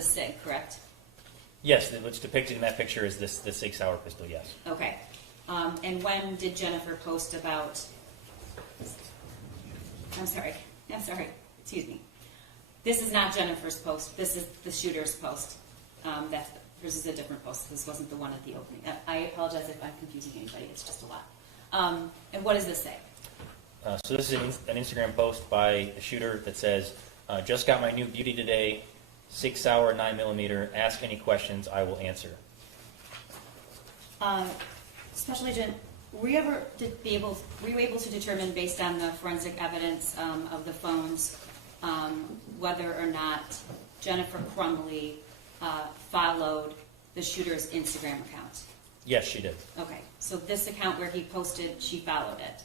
SIG, correct? Yes, what's depicted in that picture is the 6-hour pistol, yes. Okay. And when did Jennifer post about, I'm sorry, excuse me. This is not Jennifer's post, this is the shooter's post. This is a different post, this wasn't the one at the opening. I apologize if I'm confusing anybody, it's just a lot. And what does this say? So this is an Instagram post by a shooter that says, just got my new beauty today, 6-hour 9mm, ask any questions, I will answer. Special Agent, were you able to determine, based on the forensic evidence of the phones, whether or not Jennifer Crumbley followed the shooter's Instagram account? Yes, she did. Okay, so this account where he posted, she followed it.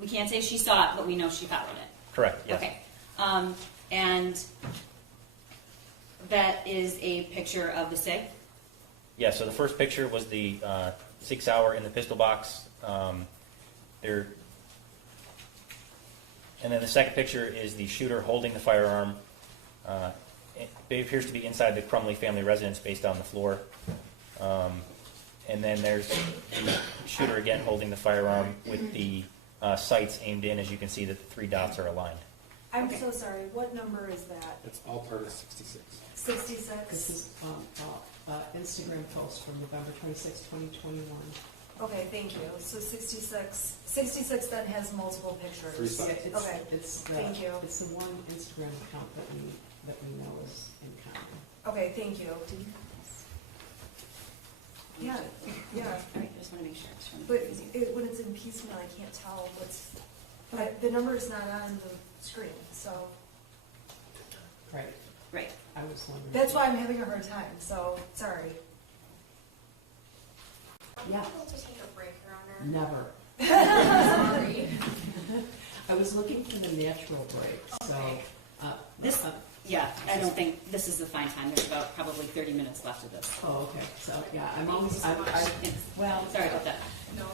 We can't say she saw it, but we know she followed it. Correct, yes. Okay, and that is a picture of the SIG? Yeah, so the first picture was the 6-hour in the pistol box. And then the second picture is the shooter holding the firearm. It appears to be inside the Crumbley family residence based on the floor. And then there's the shooter again holding the firearm with the sights aimed in. As you can see, that the 3 dots are aligned. I'm Okay. so sorry, what number is that? It's all part of 66. 66? This is Instagram post from November 26, 2021. Okay, thank you. So 66 then has multiple pictures. 3 sides. Yeah, Okay, thank you. It's the one Instagram account that we know is in common. Okay, thank you. Yeah, yeah. All right, I just want to make sure. But when it's in piecemeal, I can't tell the number is not on the screen, so Right. Right. I was wondering. that's why I'm having a hard time, so, sorry. Yeah. Able to take a break, Your Honor? Never. Sorry. I was looking for the natural break, so. This- Yeah, I don't think this is the fine time. There's about probably 30 minutes left of this. Oh, okay, so, yeah, I'm always, Well, sorry about that. No.